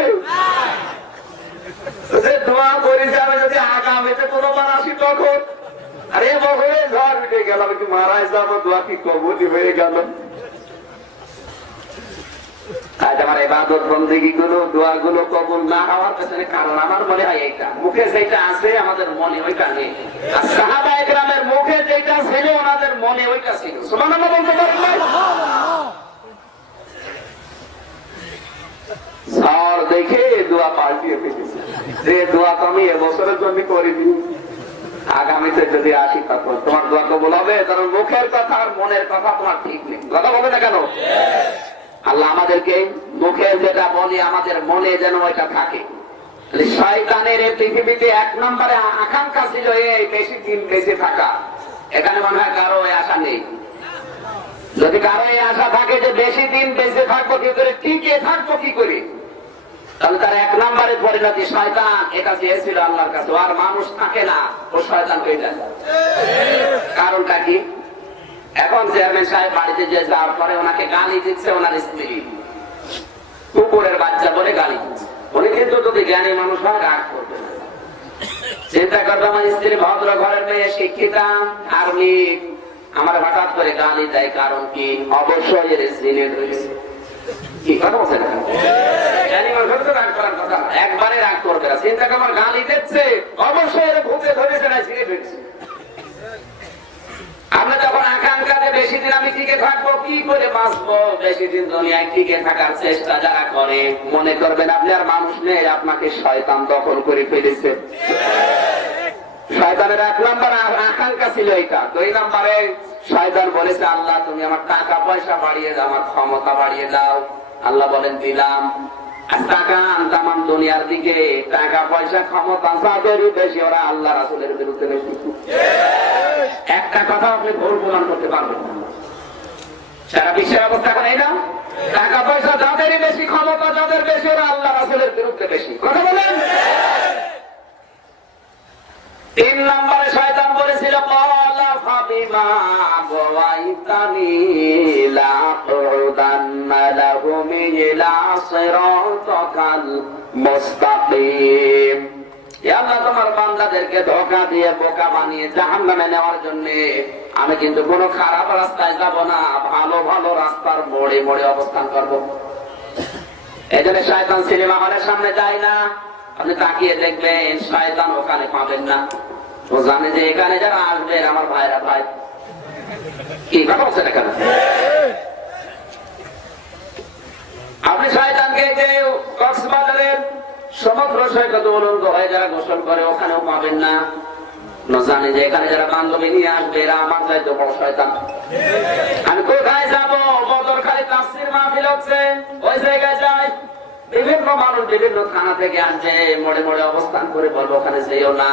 যে দোয়া করে যাবে যদি আগামীতে কোনোবার আসি তখন, আর এ বছরে ঝড় উঠে গেল, আমি কি মারাই যাবো, দোয়া কি কবুলই হয়ে গেল। আজ আমার ইবাদত বন্দেগী গুলো, দোয়া গুলো কবুল না হওয়ার পেছনে কারণ আমার মনে হয় এইটা, মুখে যেটা আছে আমাদের মনে ওইটা নেই। আর সাহাবায়ে কেরামের মুখে যেটা ছিল ওনাদের মনে ওইটা ছিল। সুবহানাল্লাহ বলতে পারেন না? ঝড় দেখে দোয়া পাল্টিয়ে ফেলেছে, যে দোয়া তো আমি এবছরের জন্য করিনি, আগামীতে যদি আসি তখন তোমার দোয়া কবুল হবে। কারণ মুখের কথা আর মনের কথা তোমার ঠিক নেই। কথা বলবে না কেন? আল্লাহ আমাদেরকে মুখে যেটা বলি আমাদের মনে যেন ওইটা থাকে। শয়তানের এই পৃথিবীতে 1 নম্বরে আকাঙ্ক্ষা ছিল এই বেশি দিন বেঁচে থাকা। এখানে মনে হয় কারো আশা নেই। যদি কারো আশা থাকে যে বেশি দিন বেঁচে থাকবো কি করে, টিকে থাকবো কি করে, তাহলে তার 1 নম্বরের পরিণতি শয়তান। এটা চেয়েছিল আল্লাহর কাছে, আর মানুষ থাকে না, ও শয়তান হয়ে যায়। কারণটা কি? এখন চেয়ারম্যান সাহেব বাড়িতে যে যাওয়ার পরে ওনাকে গালি দিচ্ছে ওনার স্ত্রী, কুকুরের বাচ্চা বলে গালি দিচ্ছে। উনি কিন্তু যদি জ্ঞানী মানুষ হয় রাগ করবে না। চিন্তা করবে আমার স্ত্রী ভদ্র ঘরের মেয়ে, শিক্ষিতা, আর্মিক, আমার হঠাৎ করে গালি দেয়, কারণ কি? অবশ্যই এর সিনে রয়েছে। কি কথা বলছে না? জ্ঞানী মানুষ তো রাগ করার কথা, একবারে রাগ করবে না। চিন্তা করে আমার গালি দিচ্ছে, অবশ্যই এর ভূতে ধরেছে না, ছিঁড়ে ফেলছে। আমরা যখন আকাঙ্ক্ষা দেবে বেশি দিন দুনিয়ায় টিকে থাকার চেষ্টা যারা করে, মনে করবেন আপনি আর মানুষ নেই, আপনাকে শয়তান দখল করে ফেলেছে। শয়তানের 1 নম্বর আকাঙ্ক্ষা ছিল এটা। 2 নম্বরে শয়তান বলেছে, আল্লাহ তুমি আমার টাকা পয়সা বাড়িয়ে দাও, আমার ক্ষমতা বাড়িয়ে দাও। আল্লাহ বলেন, দিলাম। আর টাকা আনতাম দুনিয়ার দিকে, টাকা পয়সা ক্ষমতা যাদেরই বেশি, ওরা আল্লাহ রাসূলের বিরুদ্ধে বেশি। একটা কথা আপনি ভুল প্রমাণ করতে পারবেন না। সারা বিশ্বের অবস্থা এখন এই না, টাকা পয়সা যাদেরই বেশি, ক্ষমতা যাদের বেশি, ওরা আল্লাহ রাসূলের বিরুদ্ধে বেশি। কথা বলেন। 3 নম্বরে শয়তান বলেছিল, ক্বালা ফাবিমা আগাওয়াইতানি লাআকুদান্না লাহুম ইলা সিরাতাকাল মুস্তাকিম। ইয়া আল্লাহ, তোমার বান্দাদেরকে ধোঁকা দিয়ে বোকা বানিয়ে জাহান্নামে নেওয়ার জন্য আমি কিন্তু কোনো খারাপ রাস্তায় যাব না, ভালো ভালো রাস্তার মোড়ে মোড়ে অবস্থান করব। এজন্য শয়তান সিনেমা হলের সামনে যায় না। আপনি তাকিয়ে দেখবেন, শয়তান ওখানে পাবেন না। ও জানে যে এখানে যারা আসবে আমার ভাইরা ভাই। কি কথা হচ্ছে না কেন? আপনি শয়তানকে যে কক্সবাজারের সমুদ্র সৈকত উলঙ্গ হয়ে যারা গোসল করে ওখানেও পাবেন না। জানে যে এখানে যারা বান্ধবী নিয়ে আসবে এরা আমার চাইতে বড় শয়তান। আমি কোথায় যাবো? বদরখালী তাফসীর মাহফিল হচ্ছে, ওই জায়গায় যাই। বিভিন্ন মানুষ বিভিন্ন থানা থেকে আসবে, মোড়ে মোড়ে অবস্থান করে বলবো ওখানে যেও না,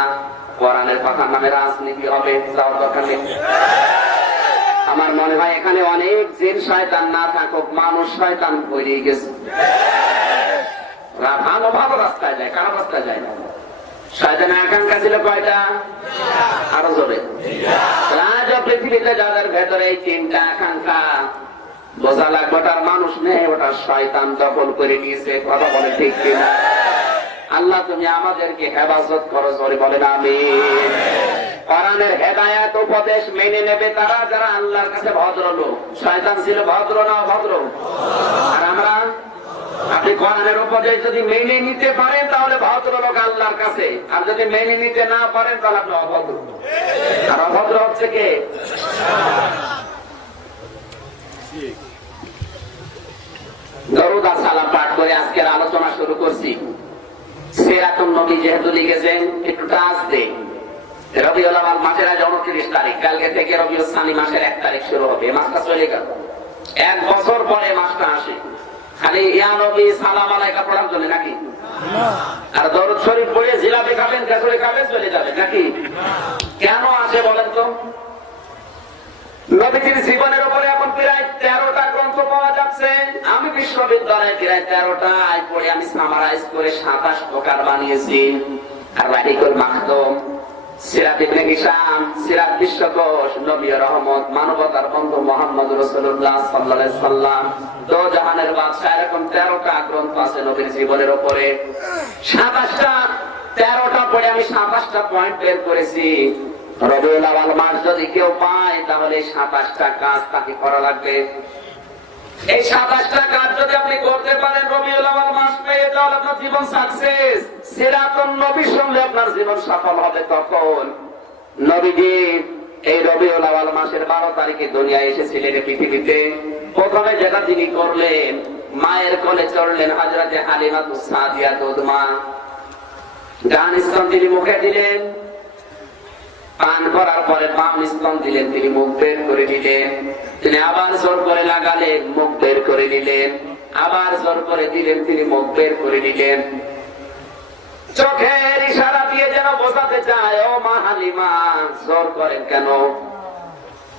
কোরআনের কথার নামে রাজনীতি হবে, যাওয়ার দরকার নেই। আমার মনে হয় এখানে অনেক জিন শয়তান না থাকুক, মানুষ শয়তান হয়ে গেছে। ভালো ভালো রাস্তায় যায়, খারাপ রাস্তায় যায় না। শয়তানের আকাঙ্ক্ষা ছিল কয়টা? আরো জোরে। রাজ পৃথিবীতে যাদের ভেতরে এই 3টা আকাঙ্ক্ষা, বোঝা লাগবে ওটার মানুষ নেই, ওটা শয়তান দখল করে নিয়েছে। কথা বলে ঠিক কিনা? আল্লাহ তুমি আমাদেরকে হেফাজত করো, জোরে বলেন আমিন। কোরআনের হেদায়েত উপদেশ মেনে নেবে তারা যারা আল্লাহর কাছে ভদ্রলোক। শয়তান ছিল ভদ্র না অভদ্র? আর আমরা, আপনি কোরআনের উপদেশ যদি মেনে নিতে পারেন তাহলে ভদ্রলোক আল্লাহর কাছে, আর যদি মেনে নিতে না পারেন তাহলে আপনি অভদ্র। আর অভদ্র হচ্ছে কে? দরুদ আর সালাম পাঠ করে আজকের আলোচনা শুরু করছি। সিরাতুন নবী যেহেতু লিখেছেন, একটু টাচ দেন। রবিউল আউয়াল মাসের আজ 29 তারিখ, কালকে থেকে রবিউল সানি মাসের 1 তারিখ শুরু হবে। মাসটা চলে গেল, 1 বছর পরে মাসটা আসে। খালি ইয়া নবী সালাম আলাইকা পড়ার জন্য নাকি? আর দরুদ শরীফ পড়ে জিলাপি খাবেন, খেজুরি খাবেন, চলে যাবেন নাকি? কেন আসে বলেন তো? নবীজির জীবনের উপরে এখন প্রায় 13টা গ্রন্থ পাওয়া যাচ্ছে। আমি বিশ্ববিদ্যালয়ে প্রায় 13টায় পড়ে আমি সামারাইজ করে 27 প্রকার বানিয়েছি। আর রাহিকুল মাখদুম, সিরাত ইবনে হিশাম, সিরাত বিশ্বকোষ, নবী রহমত, মানবতার বন্ধু মুহাম্মদ রাসূলুল্লাহ সাল্লাল্লাহু আলাইহি সাল্লাম, দো জাহানের বাদশা, এরকম 13টা গ্রন্থ আছে নবীর জীবনের উপরে। 13টা পড়ে আমি 27টা পয়েন্ট বের করেছি। রবিউল আউয়াল মাস যদি কেউ পায় তাহলে 27টা কাজ তাকে করা লাগবে। এই 27টা কাজ যদি আপনি করতে পারেন রবিউল আউয়াল মাস পেয়ে, তাহলে আপনার জীবন সাকসেস। সিরাতুন নবী শুনলে আপনার জীবন সফল হবে। তখন নবীজি এই রবিউল আউয়াল মাসের 12 তারিখে দুনিয়ায় এসেছিলেন পৃথিবীতে। প্রথমে যেটা তিনি করলেন, মায়ের কোলে চড়লেন হযরতে হালিমাতুস সাদিয়া দুধমা। ডান স্তন তিনি মুখে দিলেন, পান করার পরে বাম স্তন দিলেন, তিনি মুখ বের করে দিলেন। তিনি আবার জোর করে লাগালেন, মুখ বের করে দিলেন। আবার জোর করে দিলেন, তিনি মুখ বের করে দিলেন। চোখের ইশারা দিয়ে যেন বোঝাতে চায়, ও মা হালিমা, জোর করেন কেন?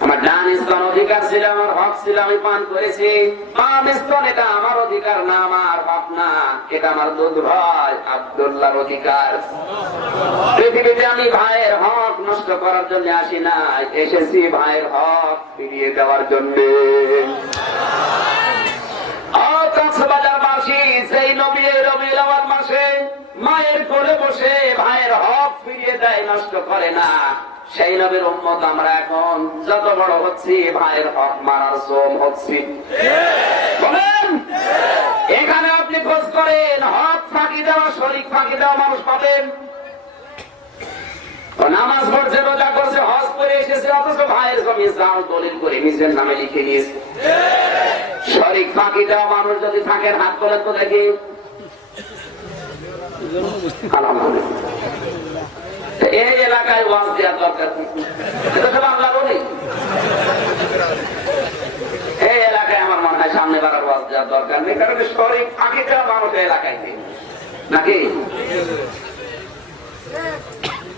আমার ডান স্তন অধিকার ছিল, আমার হক ছিল, আমি পান করেছি। বাম স্তন এটা আমার অধিকার না, আমার হক না, এটা আমার দুধ ভাই আব্দুল্লাহর অধিকার। পৃথিবীতে আমি ভাইয়ের হক নষ্ট করার জন্য আসি না, এসেছি ভাইয়ের হক ফিরিয়ে দেওয়ার জন্য। কক্সবাজারবাসী সেই নবী রবিউল আউয়াল মাসে মায়ের কোলে বসে ভাইয়ের হক ফিরিয়ে দেয়, নষ্ট করে না। সেই নবীর উম্মত আমরা এখন যত বড় হচ্ছি, ভাইয়ের হক মারার জম হচ্ছি। বলেন, এখানে আপনি খোঁজ করেন, হক ফাঁকি দেওয়া, শরীক ফাঁকি দেওয়া মানুষ পাবেন। নামাজ পড়ছে, রোজা করছে, হজ করে করে এসেছে, অথচ ভাইয়ের জমি জাল দলিল করে নিজের নামে লিখে নিয়েছে। শরিক ফাঁকি দেওয়া মানুষ যদি থাকেন হাত তোলেন তো দেখি। এই এলাকায় ওয়াজ দেওয়ার দরকার নেই, এটা তো বাংলা বলি। এই এলাকায় আমার মনে হয় সামনে বাড়ার ওয়াজ দেওয়ার দরকার নেই, কারণ শরিক ফাঁকি দেওয়া মানুষ এলাকায় নেই নাকি।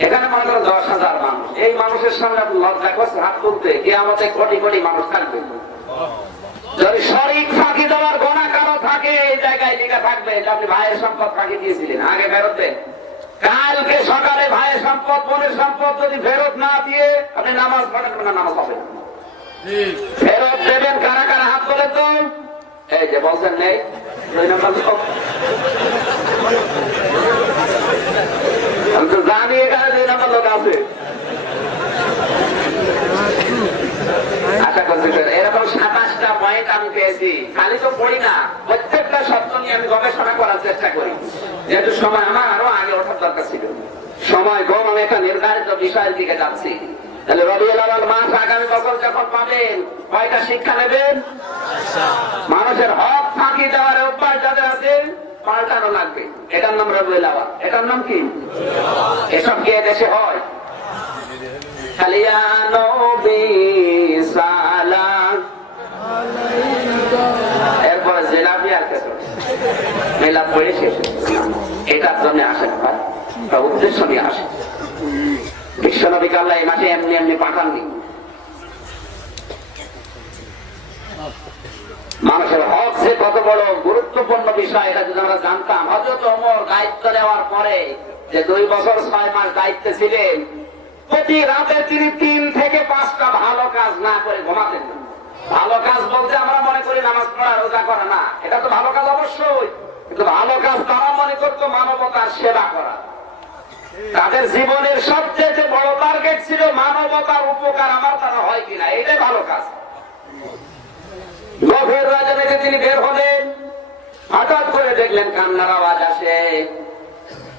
এখানে মনে করো 10,000 মানুষ, এই মানুষের সামনে আপনি লজ্জা করছে হাত তুলতে, কিয়ামতে কোটি কোটি মানুষ থাকবে। যদি শরিক ফাঁকি দেওয়ার গোনা কারো থাকে এই জায়গায় লেখা থাকবে যে আপনি ভাইয়ের সম্পদ ফাঁকি দিয়েছিলেন, আগে ফেরত দেন। কালকে সকালে ভাইয়ের সম্পদ বোনের সম্পদ যদি ফেরত না দিয়ে আপনি নামাজ পড়েন না, নামাজ হবে না, ফেরত দেবেন। কারা কারা হাত তোলে তো? এই যে বলছেন নেই 2 নম্বর লোক। আমি তো জানি এখানে 2 নম্বর লোক আছে। আশা করছি এরকম 27টা পয়েন্ট আমি পেয়েছি, খালি তো পড়ি না, প্রত্যেকটা শব্দ নিয়ে আমি গবেষণা করার চেষ্টা করি, যেহেতু সময় আমার আরো আগে ওঠার দরকার ছিল। সময় কম, আমি একটা নির্ধারিত বিষয়ের দিকে যাচ্ছি। তাহলে রবিউল আউয়াল মাস আগামী বছর যখন পাবেন, কয়টা শিক্ষা নেবেন? মানুষের হক ফাঁকি দেওয়ার অভ্যাস যাদের আছে পাল্টানো লাগবে। এটার নাম রবিউল আউয়াল। এটার নাম কি? এসব কি দেশে হয়? এরপরে জেলাপি আর মেলা পড়ে শেষ। এটার জন্য আসেন ভাই, উদ্দেশ্য নিয়ে আসেন। বিশ্বনবীকে আল্লাহ এই মাসে এমনি এমনি পাঠাননি। মানুষের হক যে কত বড় গুরুত্বপূর্ণ বিষয়, এটা যদি আমরা জানতাম। হযরত ওমর দায়িত্ব নেওয়ার পরে যে 2 বছর 6 মাস দায়িত্বে ছিলেন, প্রতি রাতে তিনি 3 থেকে 5টা ভালো কাজ না করে ঘুমাতেন না। ভালো কাজ বলতে আমরা মনে করি নামাজ পড়া, রোজা করা না, এটা তো ভালো কাজ অবশ্যই, কিন্তু ভালো কাজ তারা মনে করতো মানবতার সেবা করা। তাদের জীবনের সবচেয়ে বড় টার্গেট ছিল মানবতার উপকার আমার তারা হয় কিনা, এটাই ভালো কাজ। গভীর রাজনীতি তিনি বের হলেন, হঠাৎ করে দেখলেন কান্নার আওয়াজ আসে।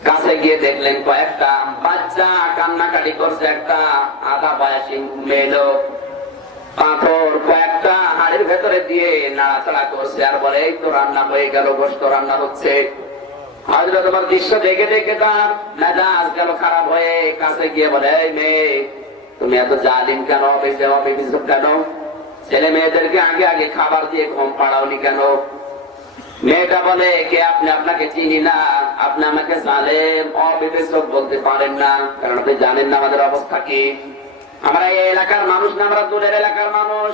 কাছে গিয়ে দেখলেন কয়েকটা বাচ্চা কান্নাকাটি করছে। একটা আধা বয়সী মেয়ে লোক পাথর কয়েকটা হাড়ির ভেতরে দিয়ে নাড়াচাড়া করছে, আর বলে এই তো রান্না হয়ে গেল, গোশত রান্না হচ্ছে। হযরত ওমর দৃশ্য দেখে দেখে তার মেজাজ গেল খারাপ হয়ে, কাছে গিয়ে বলে এই মেয়ে, তুমি এত জালিম কেন, অবিবেচক কেন? ছেলে মেয়েদেরকে আগে আগে খাবার দিয়ে ঘুম পাড়াওনি কেন? মেয়েটা বলে কে আপনি? আপনাকে চিনি না, আপনি আমাকে জালেম অবিবেচক বলতে পারেন না, কারণ আপনি জানেন না আমাদের অবস্থা কি। আমরা এই এলাকার মানুষ না, আমরা দূরের এলাকার মানুষ।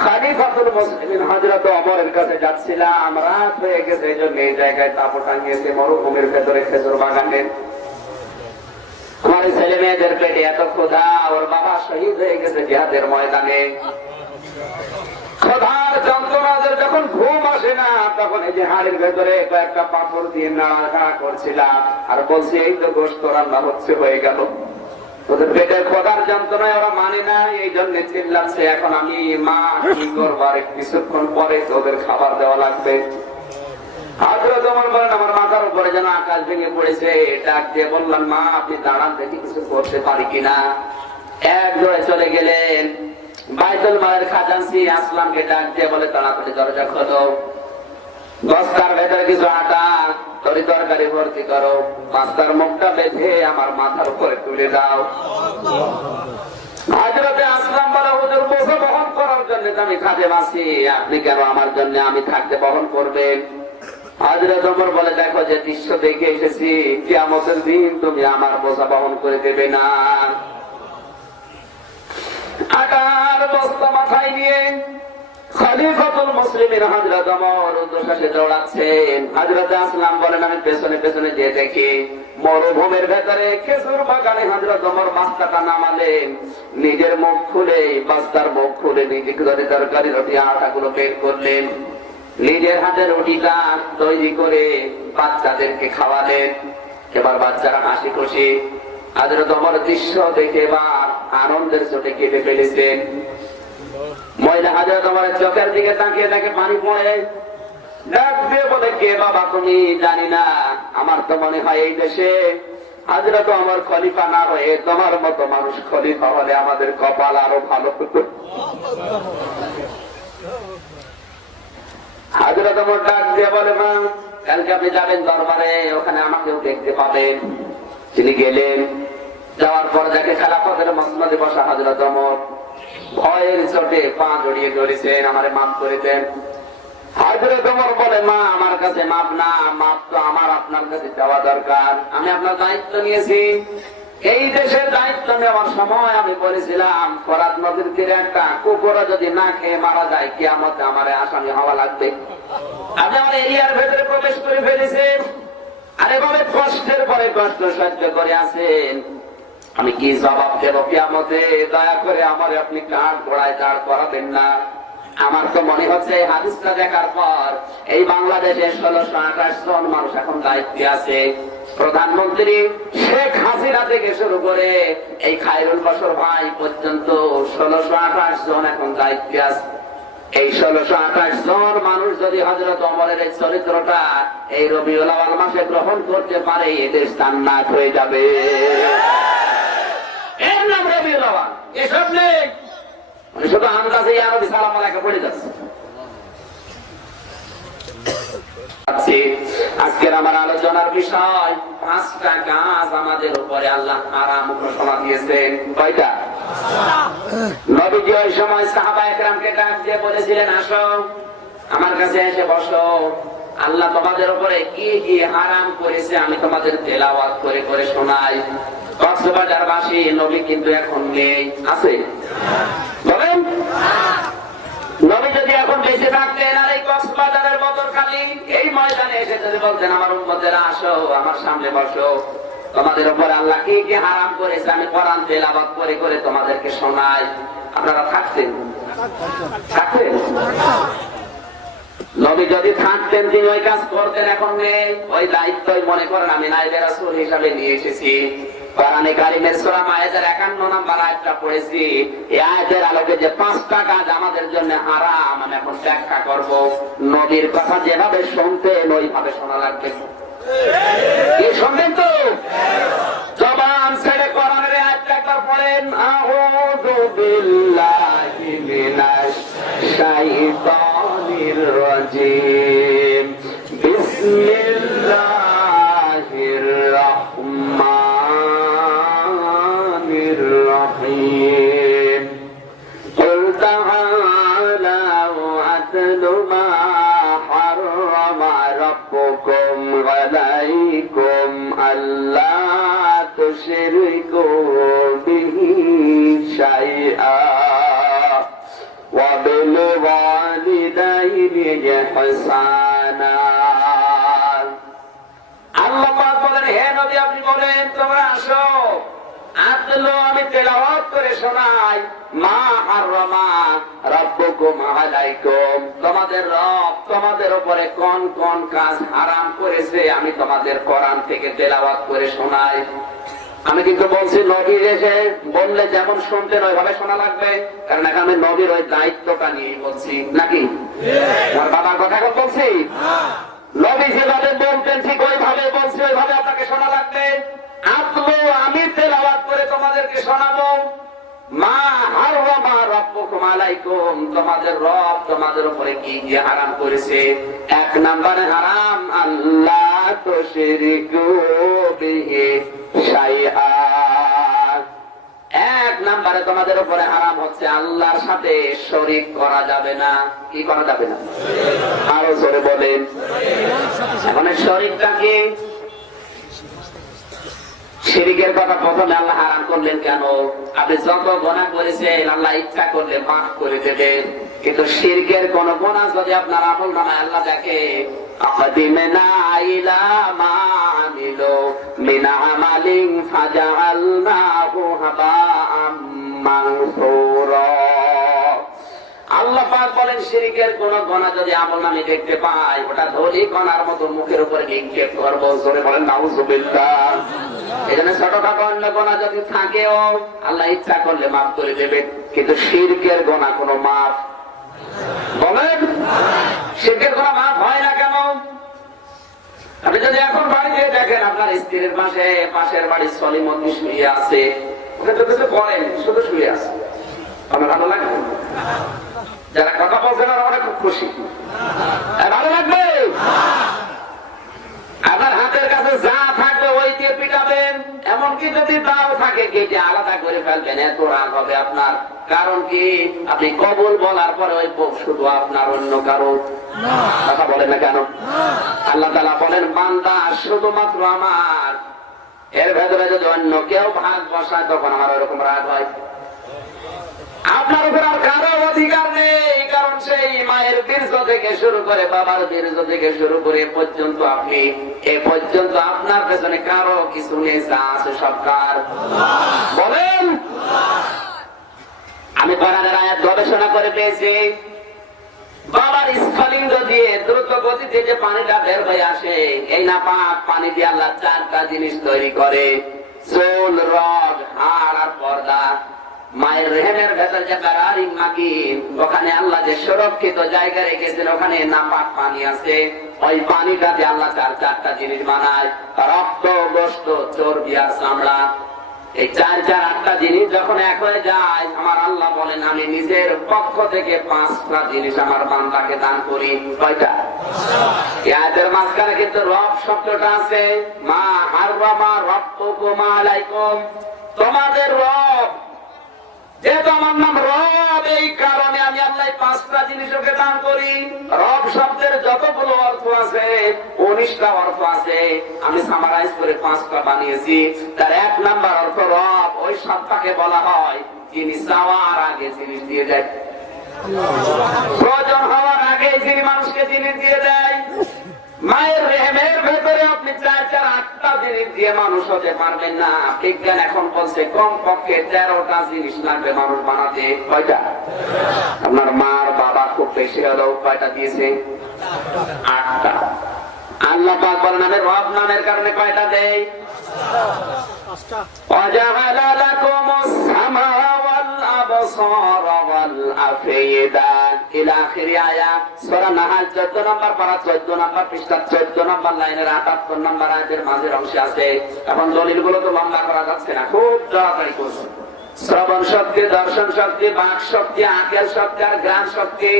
খলিফাতুল মুসলিমিন হযরত ওমরের কাছে যাচ্ছিলাম, রাত হয়ে গেছে, এই জন্য এই জায়গায় তাঁবু টাঙিয়েছে মরুভূমির ভেতরে খেজুর বাগানে। আমার ছেলে মেয়েদের পেটে এত ক্ষুধা, ওর বাবা শহীদ হয়ে গেছে জিহাদের ময়দানে। ক্ষুধার যন্ত্রণাদের যখন ঘুম আসে না, তখন এই যে হাড়ির ভেতরে কয়েকটা পাথর দিয়ে নাড়াচাড়া করছিলাম, আর বলছি এই তো গোশত রান্না হচ্ছে, হয়ে গেল। ওদের পেটের ক্ষুধার যন্ত্রণায় ওরা মানে না, এই জন্য চিল্লাচ্ছে। এখন আমি মা কি করবো, আর কিছুক্ষণ পরে ওদের খাবার দেওয়া লাগবে। হযরত ওমর বলেন আমার মাথার উপরে যেন আকাশ ভেঙে পড়েছে। ডাক দিয়ে বললাম মা আপনি দাঁড়ান, দেখি কিছু করতে পারি কিনা। এক জোরে চলে গেলেন। বাইতুল মালের খাজানচি আসলামকে ডাক দিয়ে বলে তাড়াতাড়ি দরজা খোলো, বস্তার ভেতরে কিছু আটা তরকারি ভর্তি করো, বস্তার মুখটা বেঁধে আমার মাথার উপরে তুলে দাও। হযরতে আসলাম বলে হুজুর বোঝা বহন করার জন্য আমি খাদেম আছি, আপনি কেন আমার জন্য আমি থাকতে বহন করবেন? হযরত ওমর বলে দেখো যে দৃশ্য দেখে এসেছি, কিয়ামতের দিন তুমি আমার বোঝা বহন করে দেবে না। আটার বস্তা মাথায় নিয়ে খলিফাতুল মুসলিমিন হযরত ওমর উদ্দেশ্যে দৌড়াচ্ছেন। হযরত আসলাম বলেন আমি পেছনে পেছনে যেয়ে দেখি মরুভূমির ভেতরে খেজুর বাগানে হযরত ওমর বস্তাটা নামালেন, নিজের মুখ খুলে বস্তার মুখ খুলে নিজে তরকারি রুটি আটাগুলো বের করলেন, নিজের হাতে রুটিটা তৈরি করে বাচ্চাদেরকে খাওয়ালেন। এবার বাচ্চারা হাসি খুশি। হযরত ওমর দৃশ্য দেখে এবার আনন্দের চোটে কেঁদে ফেলেছেন। মহিলা হযরত ওমরের চোখের দিকে তাকিয়ে দেখে পানি পড়ে, ডাক দিয়ে বলে কে বাবা তুমি? জানি না, আমার তো মনে হয় এই দেশে হযরত ওমর খলিফা না হয়ে তোমার মতো মানুষ খলিফা হলে আমাদের কপাল আরো ভালো হতো। হযরত ওমর ডাক দিয়ে বলে, মা কালকে আপনি যাবেন দরবারে, ওখানে আমাকেও দেখতে পাবেন। তিনি গেলেন, যাওয়ার পর দেখে খেলাফতের মসনদে বসা হযরত ওমর ভয়ের চোটে পা জড়িয়ে ধরেছেন, আমারে মাফ করে দেন। হযরত ওমর বলে, মা আমার কাছে মাপ না, মাপ তো আমার আপনার কাছে দেওয়া দরকার। আমি আপনার দায়িত্ব নিয়েছি, এই দেশের দায়িত্ব নেওয়ার সময় আমি বলেছিলাম ফরাত নদীর তীরে একটা কুকুরও যদি না খেয়ে মারা যায় কিয়ামতে আমারে আসামি হওয়া লাগবে। আপনি আমার এরিয়ার ভেতরে প্রবেশ করে ফেলেছেন, আর এভাবে কষ্টের পরে কষ্ট সহ্য করে আছেন, আমি কি জবাব দেব কিয়ামতে? দয়া করে আমারে আপনি কাঠ ঘোড়ায় দাঁড় করাবেন না। আমার তো মনে হচ্ছে এই হাদিসটা দেখার পর এই বাংলাদেশে 1628 জন মানুষ এখন দায়িত্বে আছে। প্রধানমন্ত্রী শেখ হাসিনা থেকে শুরু করে এই খায়রুল বাশর ভাই পর্যন্ত 1628 জন এখন দায়িত্বে আছে। এই 1628 জন মানুষ যদি হযরত ওমরের এই চরিত্রটা এই রবিউল আউয়াল মাসে গ্রহণ করতে পারে, এদের জান্নাত হয়ে যাবে। এর নাম রবিউল আউয়াল। এসব নেই, শুধু আন্দাজে ইয়া নবী সালাম আলাইকে পড়ে যাচ্ছে। আজকের আমার আলোচনার বিষয় 5টা কাজ আমাদের উপরে আল্লাহ হারাম ঘোষণা দিয়েছেন। কয়টা? নবীজি ওই সময় সাহাবায়ে কেরামকে ডাক দিয়ে বলেছিলেন, আসো আমার কাছে এসে বসো, আল্লাহ তোমাদের উপরে কি কি হারাম করেছে আমি তোমাদের তেলাওয়াত করে করে শোনাই। কক্সবাজারবাসী নবী কিন্তু এখন নেই, আছে বলেন? নবী যদি এখন বেঁচে থাকতেন আর এই কক্সবাজারের বদরখালী এই ময়দানে এসে যদি বলতেন, আমার উম্মতেরা আসো আমার সামনে বসো, তোমাদের উপর আল্লাহ কি কি হারাম করেছে আমি কোরআন তেলাওয়াত করে করে তোমাদেরকে শোনাই, আপনারা থাকতেন? থাকতেন? নবী যদি থাকতেন তিনি ওই কাজ করতেন, এখন নেই। ওই দায়িত্বই মনে করেন আমি নায়েবে রাসূল হিসাবে নিয়ে এসেছি। কোরআনে কারীমের সূরা মায়েদার 51 নম্বর আয়াতটা পড়েছি। এই আয়াতের আলোকে যে 5টা কাজ আমাদের জন্য হারাম আমি এখন ব্যাখ্যা করব। নবীর কথা যেভাবে শুনতেন ওইভাবে শোনা লাগবে। কি শুনবেন তো? জবান ছেড়ে কোরআনের আয়াতটা একবার পড়েন। আউযু বিল্লাহি মিনাশ শাইতানির রাজীম। বিসমিল্লাহির রাহমানির রাহিম। কুল তাআলাউ আতলু মা হাররামা রাব্বুকুম আলাইকুম আল্লা তুশরিকু বিহি শাইআ ওয়া বিল ওয়ালিদাইনি ইহসানা। আল্লাহ পাক বলেন, হে নবী আপনি বলেন তোমরা আসো, আতলু আমি তেলাওয়াত করে শোনাই, মা হাররামা রাব্বুকুম আলাইকুম তোমাদের রব তোমাদের উপরে কোন কোন কাজ হারাম করেছে আমি তোমাদের কোরআন থেকে তেলাওয়াত করে শোনাই। আমি কিন্তু বলছি নবী এসে বললে যেমন শুনতেন ওইভাবে শোনা লাগবে, কারণ এখন আমি নবীর ওই দায়িত্বটা নিয়ে বলছি, নাকি আমার বাবার কথা এখন বলছি? নবী যেভাবে বলতেন ঠিক ওইভাবে বলছি, ওইভাবে আপনাকে শোনা লাগবে। আতলু আমি তেলাওয়াত করে তোমাদেরকে শোনাবো, মা হাররামা রাব্বুকুম আলাইকুম তোমাদের রব তোমাদের উপরে কি কি হারাম করেছে। 1 নম্বরে হারাম আল্লাহ তুশরিকু বিহি শাইআ। 1 নম্বরে তোমাদের উপরে হারাম হচ্ছে আল্লাহর সাথে শরীক করা যাবে না। কি করা যাবে না? আরো জোরে বলেন। এখন শরীকটা কি? শিরকের কথা প্রথমে আল্লাহ হারাম করলেন কেন? আপনি যত গুনাহ করেছেন আল্লাহ ইচ্ছা করলে মাফ করে দেবেন, কিন্তু শিরকের কোন গুনাহ যদি আপনার আমলনামায় আল্লাহ দেখে আকাদিমনা ইলা মা আমিলু মিন আমালিন ফাজআলনাহু হাবাআম মানসুরা। আল্লাহ পাক বলেন শিরকের কোন গুনাহ যদি আমলনামায় দেখতে পাই ওটা ধুলি কণার মতো মুখের উপরে নিক্ষেপ করব। জোরে বলেন নাউযুবিল্লাহ। এখানে ছোটখাটো অন্য গোনা যদি থাকেও আল্লাহ ইচ্ছা করলে মাফ করে দেবেন, কিন্তু শিরকের গোনা কোনো মাফ বলেন? শিরকের গোনা মাফ হয় না কেন? আপনি যদি এখন বাড়িতে দেখেন আপনার স্ত্রীর পাশে পাশের বাড়ির সলিমতি শুয়ে আছে, ওকে তো কিছু করেন, শুধু শুয়ে আছে, আমার ভালো লাগবে? যারা কথা বলছেন আর অনেক খুব খুশি, ভালো লাগবে? আপনার হাতের কাছে যা থাকবে ওই দিয়ে পিটাবেন, এমনকি যদি তাও থাকে কেটে আলাদা করে ফেলবেন, এত রাগ হবে আপনার। কারণ কি, আপনি কবুল বলার পরে ওই শুধু আপনার, অন্য কারো কথা বলেন না কেন? আল্লাহ তাআলা বলেন, বান্দা শুধুমাত্র আমার, এর ভেতরে যদি অন্য কেউ ভাগ বসায় তখন আমার ওরকম রাগ হয়। আপনার উপর আর কারো অধিকার নেই, কারণ সেই মায়ের বীর্য থেকে শুরু করে বাবার বীর্য থেকে শুরু করে পর্যন্ত আপনি এ পর্যন্ত আপনার পেছনে কারো কিছু নেই, যা আছে সব কার? বলেন। আমি কোরআনের আয়াত গবেষণা করে পেয়েছি, বাবার স্ফলিঙ্গ দিয়ে দ্রুত গতিতে যে পানিটা বের হয়ে আসে, এই নাপাক পানি দিয়ে আল্লাহ চারটা জিনিস তৈরি করে, চুল, রগ, হাড় আর পর্দা। মায়ের রেহেমের ভেতর যে কারারিং মাকিন, ওখানে আল্লাহ যে সুরক্ষিত জায়গা রেখেছেন, ওখানে নাপাক পানি আছে, ওই পানিটাতে আল্লাহ চারটা জিনিস বানায়, রক্ত, গোশত, চর্বি আর চামড়া। এই আটটা জিনিস যখন এক হয়ে যায়, আমার আল্লাহ বলেন, আমি নিজের পক্ষ থেকে 5টা জিনিস আমার বান্দাকে দান করি। কয়টা? এদের মাঝখানে কিন্তু রব শব্দটা আছে, মা হাররামা রাব্বুকুম আলাইকুম, তোমাদের রব, যেহেতু আমার নাম রব, এই কারণে আমি আল্লাহ 5টা জিনিস ওকে দান করি। রব শব্দের যতগুলো অর্থ আছে, 19টা অর্থ আছে, আমি সামারাইজ করে 5টা বানিয়েছি। তার 1 নাম্বার অর্থ রব, ওই সত্তাকে বলা হয় যিনি চাওয়ার আগে জিনিস দিয়ে দেয়, প্রয়োজন হওয়ার আগে যিনি মানুষকে জিনিস দিয়ে দেয়। মায়ের রেহেমের ভেতরে আপনি 8টা জিনিস দিয়ে মানুষ হতে পারবেন না। বিজ্ঞান এখন বলছে কম পক্ষে 13টা জিনিস লাগবে মানুষ বানাতে। কয়টা? আপনার মার বাবা খুব বেশি হলেও কয়টা দিয়েছে? 8টা। আল্লাহ পাক বলেন, আমি রব নামের কারণে কয়টা দেই? 5টা। ওয়াজাআলা লাকুমুস সামাওয়া ওয়াল আবসারা ওয়াল আফইদা ইলা আখির আয়াত। সূরা নাহাল 14 নম্বর পারা, 14 নম্বর পৃষ্ঠা, 14 নম্বর লাইনের 78 নম্বর আয়াতের মাঝের অংশে আছে। এখন দলিলগুলো তো লম্বা করা যাচ্ছে না, খুব তাড়াতাড়ি করুন। শ্রবণ শক্তি, দর্শন শক্তি, বাক শক্তি, আকেল শক্তি আর জ্ঞান শক্তি,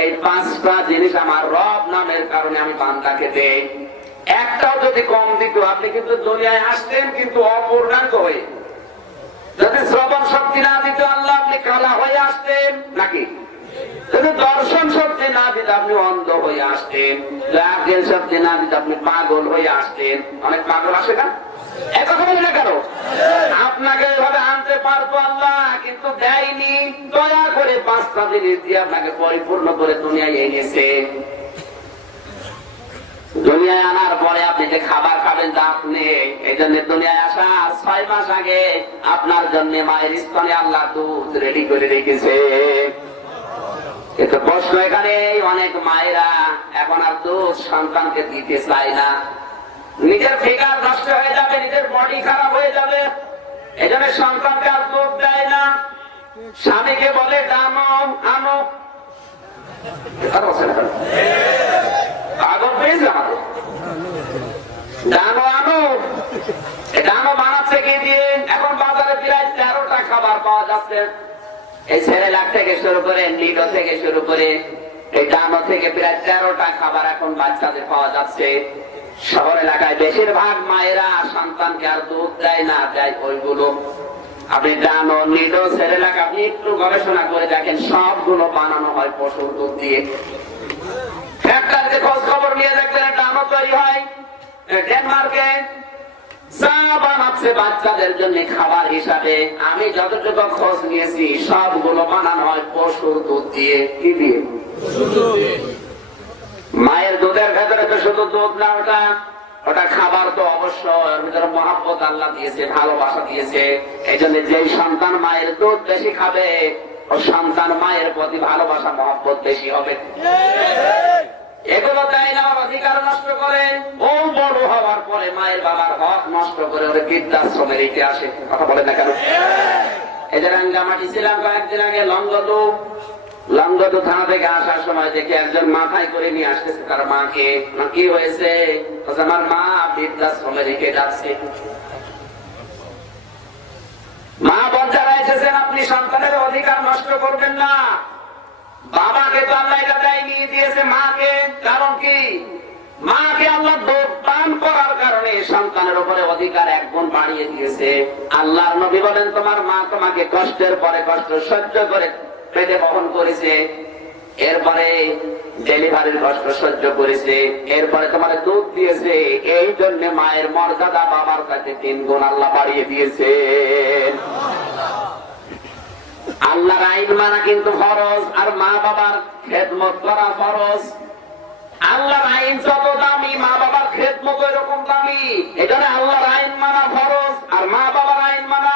এই 5টা জিনিস আমার রব নামের কারণে আমি বান্দাকে দেই। একটাও যদি কম দিত, আপনি কিন্তু দুনিয়ায় আসতেন কিন্তু অপূর্ণাঙ্গ হয়ে। যদি শ্রবণ শক্তি না দিত আল্লাহ, আপনি কালা হয়ে আসতেন নাকি? যদি দর্শন শক্তি না দিত আপনি অন্ধ হয়ে আসতেন, আকেল শক্তি না দিত আপনি পাগল হয়ে আসতেন। অনেক পাগল আসে না? একথা বলি না কেন? আপনাকে এভাবে আনতে পারতো আল্লাহ, কিন্তু দেয়নি। দয়া করে 5টা জিনিস দিয়ে আপনাকে পরিপূর্ণ করে দুনিয়ায় এনেছে। দুনিয়ায় আনার পরে আপনি যে খাবার খাবেন তা আপনি, এই জন্য দুনিয়ায় আসা 6 মাস আগে আপনার জন্য মায়ের স্তনে আল্লাহ দুধ রেডি করে রেখেছে। কিন্তু প্রশ্ন এখানে, অনেক মায়েরা এখন আর দুধ সন্তানকে দিতে চায় না। নিজের ফিগার নষ্ট হয়ে যাবে, নিজের বডি খারাপ হয়ে যাবে, এই জন্য সন্তানকে আর দুধ দেয় না। স্বামীকে বলে ডানো আনো, পাগল পেয়েছে আমাদের, ডানো আনো। ডানো বানাচ্ছে কি দিয়ে? এখন বাজারে প্রায় 13টা খাবার পাওয়া যাচ্ছে। এই সেরেলাক থেকে শুরু করে, নিডো থেকে শুরু করে, এই ডানো থেকে প্রায় 13টা খাবার এখন বাচ্চাদের পাওয়া যাচ্ছে। শহর এলাকায় বেশিরভাগ মায়েরা সন্তানকে আর দুধ দেয় না, দেয় ওইগুলো। আপনি ডানো, নিডো, সেরেলাক আপনি একটু গবেষণা করে দেখেন, সবগুলো বানানো হয় পশুর দুধ দিয়ে। ফ্যাক্টরিতে খোঁজ খবর নিয়ে দেখবেন ডানো তৈরি হয় ডেনমার্কে। যা বানাচ্ছে বাচ্চাদের জন্য খাবার হিসাবে, আমি যতটুকু খোঁজ নিয়েছি সবগুলো বানানো হয় পশুর দুধ দিয়ে। কি দিয়ে? মায়ের দুধের ভেতরে তো শুধু দুধ না, ওটা খাবার তো অবশ্যই, ওর ভিতরে মহব্বত আল্লাহ দিয়েছে, ভালোবাসা দিয়েছে। এই জন্য যেই সন্তান মায়ের দুধ বেশি খাবে, ও সন্তান মায়ের প্রতি ভালোবাসা মহব্বত বেশি হবে। এগুলো দেয় না, অধিকার নষ্ট করে। ও বড় হওয়ার পরে মায়ের বাবার হক নষ্ট করে ওদের বৃদ্ধাশ্রমে রেখে আসে। কথা বলেন না কেন? এদের রাঙ্গামাটি ছিলাম কয়েকদিন আগে, লঙ্গদু লংগদু থানা থেকে আসার সময় দেখে একজন মাথায় করে নিয়ে আসতেছে তার মাকে। কি হয়েছে? আমার মা বৃদ্ধাশ্রমে রেখে যাচ্ছে। মা বর্জারা এসেছেন, আপনি সন্তানের অধিকার নষ্ট করবেন না। বাবাকে তো আল্লাহ এটা নিয়ে দিয়েছে মাকে, কারণ কি? মাকে আল্লাহ দান করার কারণে সন্তানের উপরে অধিকার এক গুণ বাড়িয়ে দিয়েছে। আল্লাহর নবী বলেন, তোমার মা তোমাকে কষ্টের পরে কষ্ট সহ্য করে পেটে বহন করেছে, এরপরে ডেলিভারির কষ্ট সহ্য করেছে, এরপরে তোমার দুধ দিয়েছে। এই জন্য মায়ের মর্যাদা বাবার কাছে 3 গুণ আল্লাহ বাড়িয়ে দিয়েছে। আল্লাহর আইন মানা কিন্তু ফরজ, আর মা বাবার খেদমত করা ফরজ। আল্লাহর আইন যত দামি, মা বাবার খেদমত ওই রকম দামি। এখানে আল্লাহর আইন মানা ফরজ, আর মা বাবার আইন মানা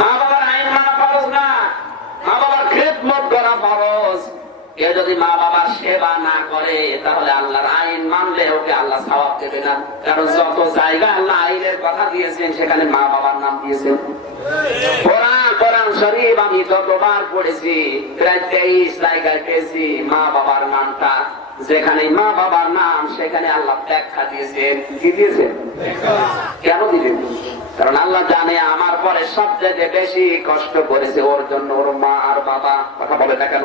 মা বাবার আইন মানা ফরজ না, মা বাবার খেদমত করা ফরজ। কেউ যদি মা বাবার সেবা না করে তাহলে আল্লাহর আইন মানলে ওকে আল্লাহ সওয়াব দেবে না। কারণ যত জায়গা আল্লাহ আইনের কথা দিয়েছেন সেখানে মা বাবার নাম দিয়েছেন। কোরআন শরীফ আমি যতবার পড়েছি প্রায় 23 জায়গায় পেয়েছি মা বাবার নামটা। যেখানে মা বাবার নাম সেখানে আল্লাহ ব্যাখ্যা দিয়েছেন। কি দিয়েছেন? কেন দিলেন? কারণ আল্লাহ জানে আমার পরে সবচেয়ে বেশি কষ্ট করেছে ওর জন্য ওর মা আর বাবা। কথা বলে না কেন?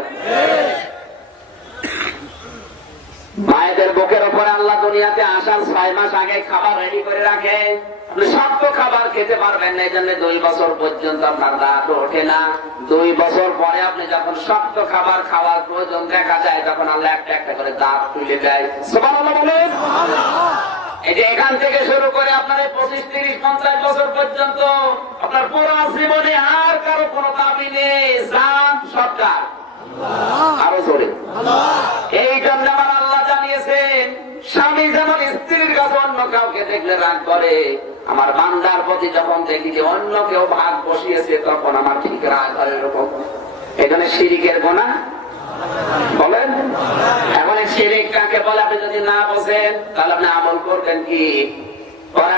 মায়েদের বুকের উপরে আল্লাহ দুনিয়াতে আসার 6 মাস আগে খাবার রেডি করে রাখে। আপনি শক্ত খাবার খেতে পারবেন না, এই জন্য 2 বছর পর্যন্ত আপনার দাঁত ওঠে না। 2 বছর পরে আপনি যখন শক্ত খাবার খাওয়ার প্রয়োজন দেখা যায় তখন আল্লাহ একটা একটা করে দাঁত তুলে দেয়। সুবহানাল্লাহ বলেন। এই যে এখান থেকে শুরু করে আপনার 25, 30, 50 বছর পর্যন্ত আপনার পুরো জীবনে আর কারো কোনো দাবি নেই, জান সরকার আরো জোরে। এই জন্য আমার আল্লাহ জানিয়েছেন, স্বামী যেমন স্ত্রীর কাছে অন্য কাউকে দেখলে রাগ করে, আমার বান্দার প্রতি যখন দেখি যে অন্য কেউ ভাগ বসিয়েছে তখন আমার ঠিক রাগ হয় এরকম। এখানে শিরিকের গুনাহ বলেন। এখন শিরিক কাকে বলে আপনি যদি না বোঝেন তাহলে আপনি আমল করবেন কি?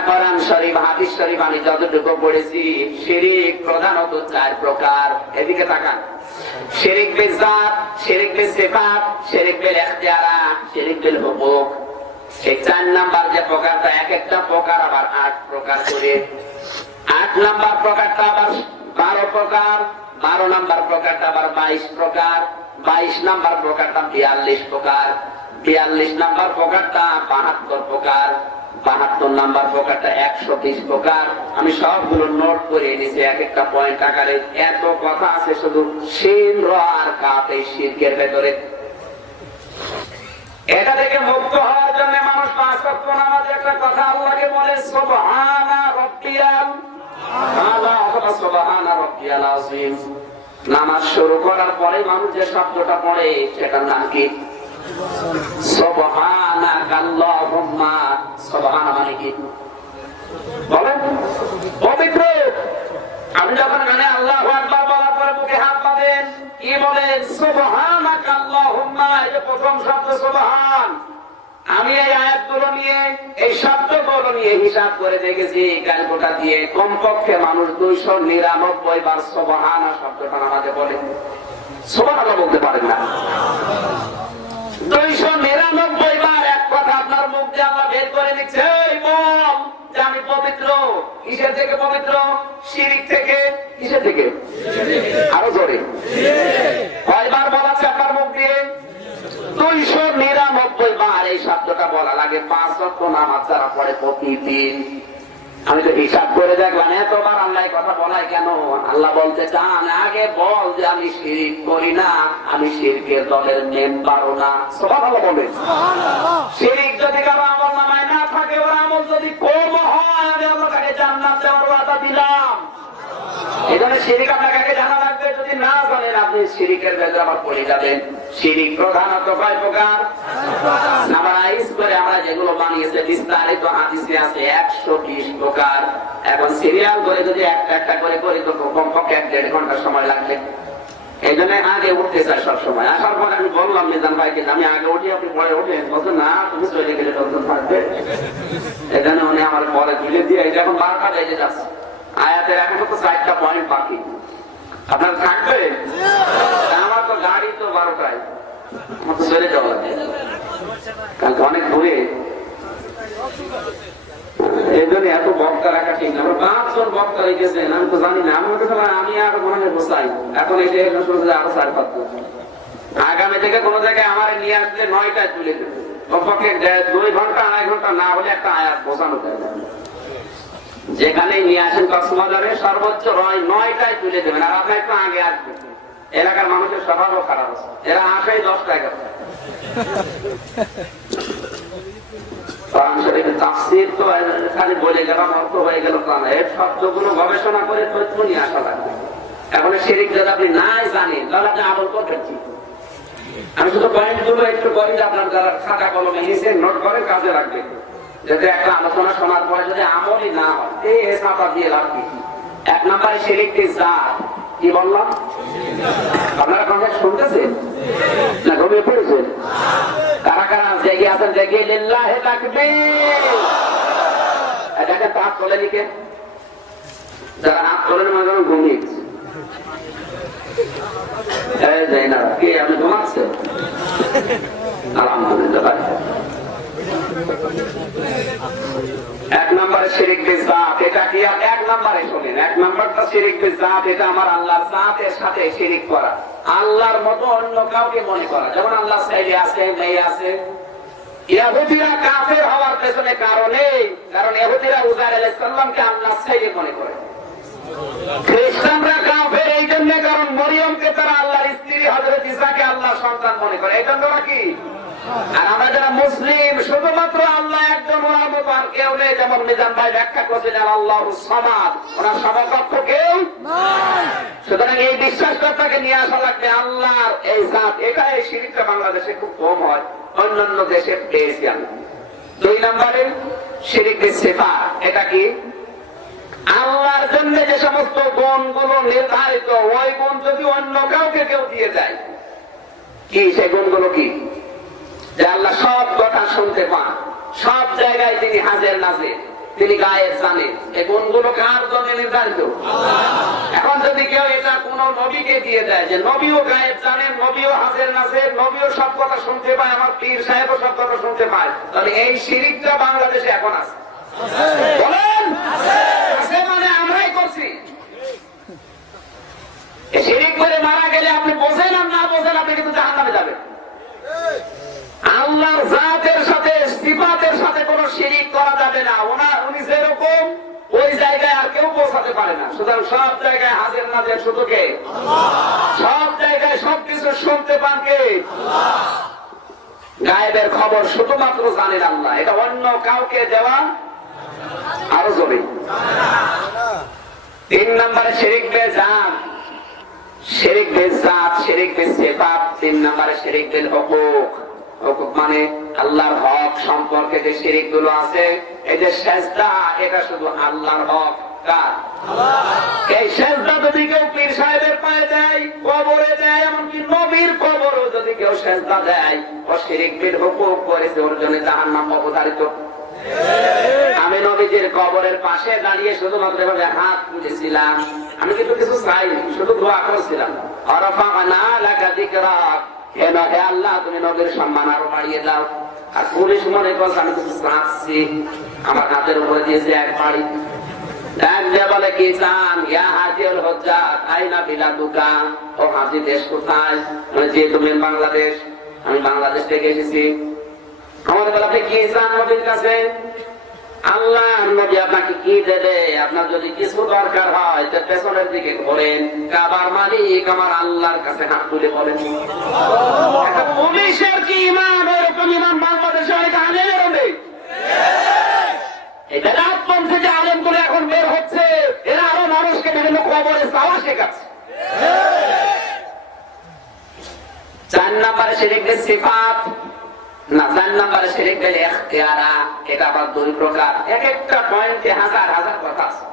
কোরআন শরীফ, হাদিস শরীফ আমি যতটুকু পড়েছি, শিরিক প্রধানত 4 প্রকার। এদিকে তাকান। শিরিক বিল জাত, শিরিক বিল সিফাত, শিরিক বিল ইখতিয়ারাত, শিরিক বিল হুকুক। এই 4 নাম্বার যে প্রকারটা, এক একটা প্রকার আবার 8 প্রকার করে। 8 নাম্বার প্রকারটা আবার 12 প্রকার, 12 নাম্বার প্রকারটা আবার 22 প্রকার, 22 নাম্বার প্রকারটা 42 প্রকার, 42 নাম্বার প্রকারটা 72 প্রকার, 72 নাম্বার প্রকারটা 120 প্রকার। আমি সবগুলো নোট করে এনেছি এক একটা পয়েন্ট আকারে। এত কথা আছে শুধু শিন র আর কাফ এই শিরকের ভেতরে। এটা থেকে মুক্ত হওয়ার জন্য মানুষ 5 ওয়াক্ত নামাজে একটা কথা আল্লাহকে বলে, সুবহানা রাব্বিয়াল আলা অথবা সুবহানা রাব্বিয়াল আযীম। নামাজ শুরু করার পরে মানুষ যে শব্দটা পড়ে সেটার নাম কি? সুবহানাকাল্লাহুম্মা। সুবহান মানে কি বলেন? পবিত্র। আপনি যখন মানে আল্লাহু আকবার বলার পরে বুকে হাত বাঁধেন, কি বলেন? সুবহানাকাল্লাহুম্মা। এই যে প্রথম শব্দ সুবহান, আমি এই আয়াতগুলো নিয়ে, এই শব্দগুলো নিয়ে হিসাব করে দেখেছি ক্যালকুলেটর দিয়ে, কমপক্ষে মানুষ 299 বার সুবহানা শব্দটা নামাজে বলে। সুবহানাল্লাহ বলতে পারেন না। 299 বার এক কথা আপনার মুখ দিয়ে আল্লাহ বের করে নিচ্ছে, এই বল যে আমি পবিত্র। কিসের থেকে পবিত্র? শিরিক থেকে। কিসের থেকে? আরো জোরে। কয়বার বলাচ্ছে আপনার মুখ দিয়ে? 299 বার এই শব্দটা বলা লাগে 5 ওয়াক্ত নামাজ যারা পড়ে প্রতিদিন। আমি তো হিসাব করে দেখলাম এতবার আল্লাহ কথা বলায় কেন? আল্লাহ বলতে চান আগে বল যে আমি শিরিক করি না, আমি শিরকের দলের মেম্বারও না। সুবহানাল্লাহ বলেন। শিরিক যদি কারো আমল নামায় না থাকে, ওর আমল যদি কম হয়, আমি আল্লাহ তাকে জান্নাত দেওয়ার ওয়াদা দিলাম। এজন্য শিরিক আপনাকে আগে জানা লাগবে। যদি না জানেন আপনি শিরিকের ভেতরে আবার পড়ে যাবেন। শিরিক প্রধানত কয় প্রকার? সামারাইজ করে আমরা যেগুলো বানিয়েছে বিস্তারিত হাদিসে আছে 120 প্রকার। এখন সিরিয়াল করে যদি একটা একটা করে করি তো কমপক্ষে 1.5 ঘন্টা সময় লাগবে। এই জন্য আগে উঠতে চাই সবসময়। আসার পর আমি বললাম নিজাম ভাইকে আমি আগে উঠি, আপনি পরে ওঠেন। বলতো না তুমি চলে গেলে তখন থাকবে। এই জন্য উনি আমার পরে তুলে দিয়ে এখন 12টা বেজে যাচ্ছে। আয়াতের এখন তো 4টা পয়েন্ট বাকি। আপনার থাকবে? আমার তো গাড়ি তো 12টায়, আমার তো চলে যাওয়া লাগে, কালকে অনেক দূরে। এই জন্য এত বক্তা রাখা ঠিক না। আমরা 5 জন বক্তা রেখেছেন, আমি তো জানি না। আমি আর মনে হয় বসাই এখন এসে আরো 5.5 জন। আগামী থেকে কোন জায়গায় আমার নিয়ে আসলে 9টায় তুলে দেবে। পক্ষে 2 ঘন্টা 2.5 ঘন্টা না হলে একটা আয়াত বোঝানো যায় না। যেখানে নিয়ে আসেন কক্সবাজারে সর্বোচ্চ 9টায় তুলে দেবেন। আর আপনার একটু আগে আসবেন। এলাকার মানুষের স্বভাবও খারাপ আছে, এরা আসে 10টা 11টা। তাফসীর তো খালি বলে গেলাম, অর্থ হয়ে গেল তা না। এর শব্দগুলো গবেষণা করে তথ্য নিয়ে আসা লাগবে। এখন শিরিক যদি আপনি নাই জানেন তাহলে আপনি আমল করবেন কি? আমি শুধু পয়েন্টগুলো একটু বলি, আপনার যারা খাতা কলমে নিচে নোট করে কাজে রাখবে, যাতে একটা আলোচনা শোনার পরে যদি আমলই না হয় এই ছাপা দিয়ে রাখবে। 1 নম্বরে শিরিক বিদআত। কি বললাম? আপনারা কথা শুনতেছেন না ঘুমিয়ে পড়েছেন? কারা কারা জেগে আছেন? জেগে লিল্লাহি তাকবীর। এটাকে হাত তোলে লিখে, যারা হাত তোলেন মানে ঘুমিয়ে গেছে। এই যাই না কে আপনি ঘুমাচ্ছেন? আলহামদুলিল্লাহ। 1 নম্বরে শিরিক বিদআত। এটা কি? 1 নম্বরে শুনেন, 1 নম্বরটা শিরিক বিদআত। এটা আমার আল্লাহর জাতের সাথে শিরিক করা, আল্লাহর মতো অন্য কাউকে মনে করা। যেমন আল্লাহ ছেলে আছে, মেয়ে আছে। ইহুদিরা কাফের হওয়ার পেছনে কারণ ইহুদিরা উজাইর আলাইহিস সালামকে আল্লাহর ছেলে মনে করে। খ্রিস্টানরা কাফের এই জন্য কারণ মরিয়মকে তারা আল্লাহর স্ত্রী, হযরত ঈসাকে আল্লাহর সন্তান মনে করে। এই জন্য কি? আর আমরা যারা মুসলিম শুধুমাত্র আল্লাহ একজন, ওনার মতো আর কেউ নেই। যেমন মিজান ভাই ব্যাখ্যা করছিলেন আল্লাহুস সামাদ, ওনার সমকক্ষ কেউ নাই। সুতরাং এই বিশ্বাসটাকে নিয়ে আসা লাগবে আল্লাহর এই জাত। এটা এই শিরকটা বাংলাদেশে খুব কম হয়, অন্যান্য দেশে পেয়েছি আমি। 2 নম্বরে শিরক সিফাত। এটা কি? আল্লাহর জন্য যে সমস্ত গুণগুলো নির্ধারিত, ওই গুণ যদি অন্য কাউকে কেউ দিয়ে দেয়, কি সেই গুণগুলো কি? যে আল্লাহ সব কথা শুনতে পান, সব জায়গায় তিনি হাজির নাজির, তিনি গায়েব জানেন। এই গুণগুলো কার জন্য নির্ধারিত? এখন যদি কেউ এটা কোন নবীকে দিয়ে দেয় যে নবীও গায়েব জানেন, নবীও হাজির নাজির, নবীও সব কথা শুনতে পায়, আমার পীর সাহেবও সব কথা শুনতে পায়, তাহলে এই শিরকটা বাংলাদেশে এখন আছে। বলেন আছে মানে আমরাই করছি। শিরক করে মারা গেলে আপনি বোঝেন আর না বোঝেন, আপনি কিন্তু জাহান্নামে যাবেন। আল্লাহর জাতের সাথে সিফাতের সাথে কোন শিরিক করা যাবে না। উনি যেরকম ওই জায়গায় আর কেউ পৌঁছাতে পারে না। সুতরাং সব জায়গায় হাজির নাজির শুধু কে? সব জায়গায় সবকিছু শুনতে পান কে? গায়েবের খবর শুধুমাত্র জানেন আল্লাহ। এটা অন্য কাউকে দেওয়া আরো জরুরি। 3 নম্বরে শিরিক বিদআত। শিরিক বিদআত, শিরিক সিফাত। 3 নম্বরে শিরিক বিল হুকুক। হুকুক মানে আল্লাহর হক সম্পর্কে যে শিরিক গুলো আছে, এই যে সেজদা, এটা শুধু আল্লাহর হক। কার? এই সেজদা যদি কেউ পীর সাহেবের পায়ে দেয়, কবরে দেয়, এমনকি নবীর কবরও যদি কেউ সেজদা দেয়, ও শিরিক বিল হুকুক করেছে, ওর জন্য জাহান্নাম অবধারিত। আমি নবীজির কবরের পাশে দাঁড়িয়ে শুধুমাত্র এভাবে হাত তুলেছিলাম, আমি কিন্তু কিছু চাইনি, শুধু দোয়া করছিলাম। আরাফানা লাকা যিকরাক, হে আল্লাহ তুমি নবীর সম্মান আরো বাড়িয়ে দাও। আর পুলিশ মনে করছে আমি কিছু চাচ্ছি, আমার হাতের উপরে দিয়েছে 1 বাড়ি। বলে কি চান? ইয়া হাজিউল হুজ্জাত আইনা বিলাদুকা, ও হাজি দেশ কোথায়? যে তুমি বাংলাদেশ, আমি বাংলাদেশ থেকে এসেছি। আমাদের বলে আপনি কি চান নবীর কাছে? আল্লাহ নবী আপনাকে কি দেবে? আপনার যদি কিছু দরকার হয় তো পেছনের দিকে ঘোরেন, কাবার মালিক আমার আল্লাহর কাছে হাত তুলে বলেন। একটা পুলিশের কি ইমান, এরকম ইমান বাংলাদেশে অনেক আলেমের নেই। এটা রাজপন্থী যে আলেমগুলো এখন বের হচ্ছে, এরা আরো মানুষকে বিভিন্ন কবরে যাওয়া শেখাচ্ছে। 4 নম্বরে শিরিক সিফাত না, 4 নম্বরে শিরিক ইখতিয়ারা। এটা আবার 2 প্রকার। এক একটা পয়েন্টে হাজার হাজার কথা আছে,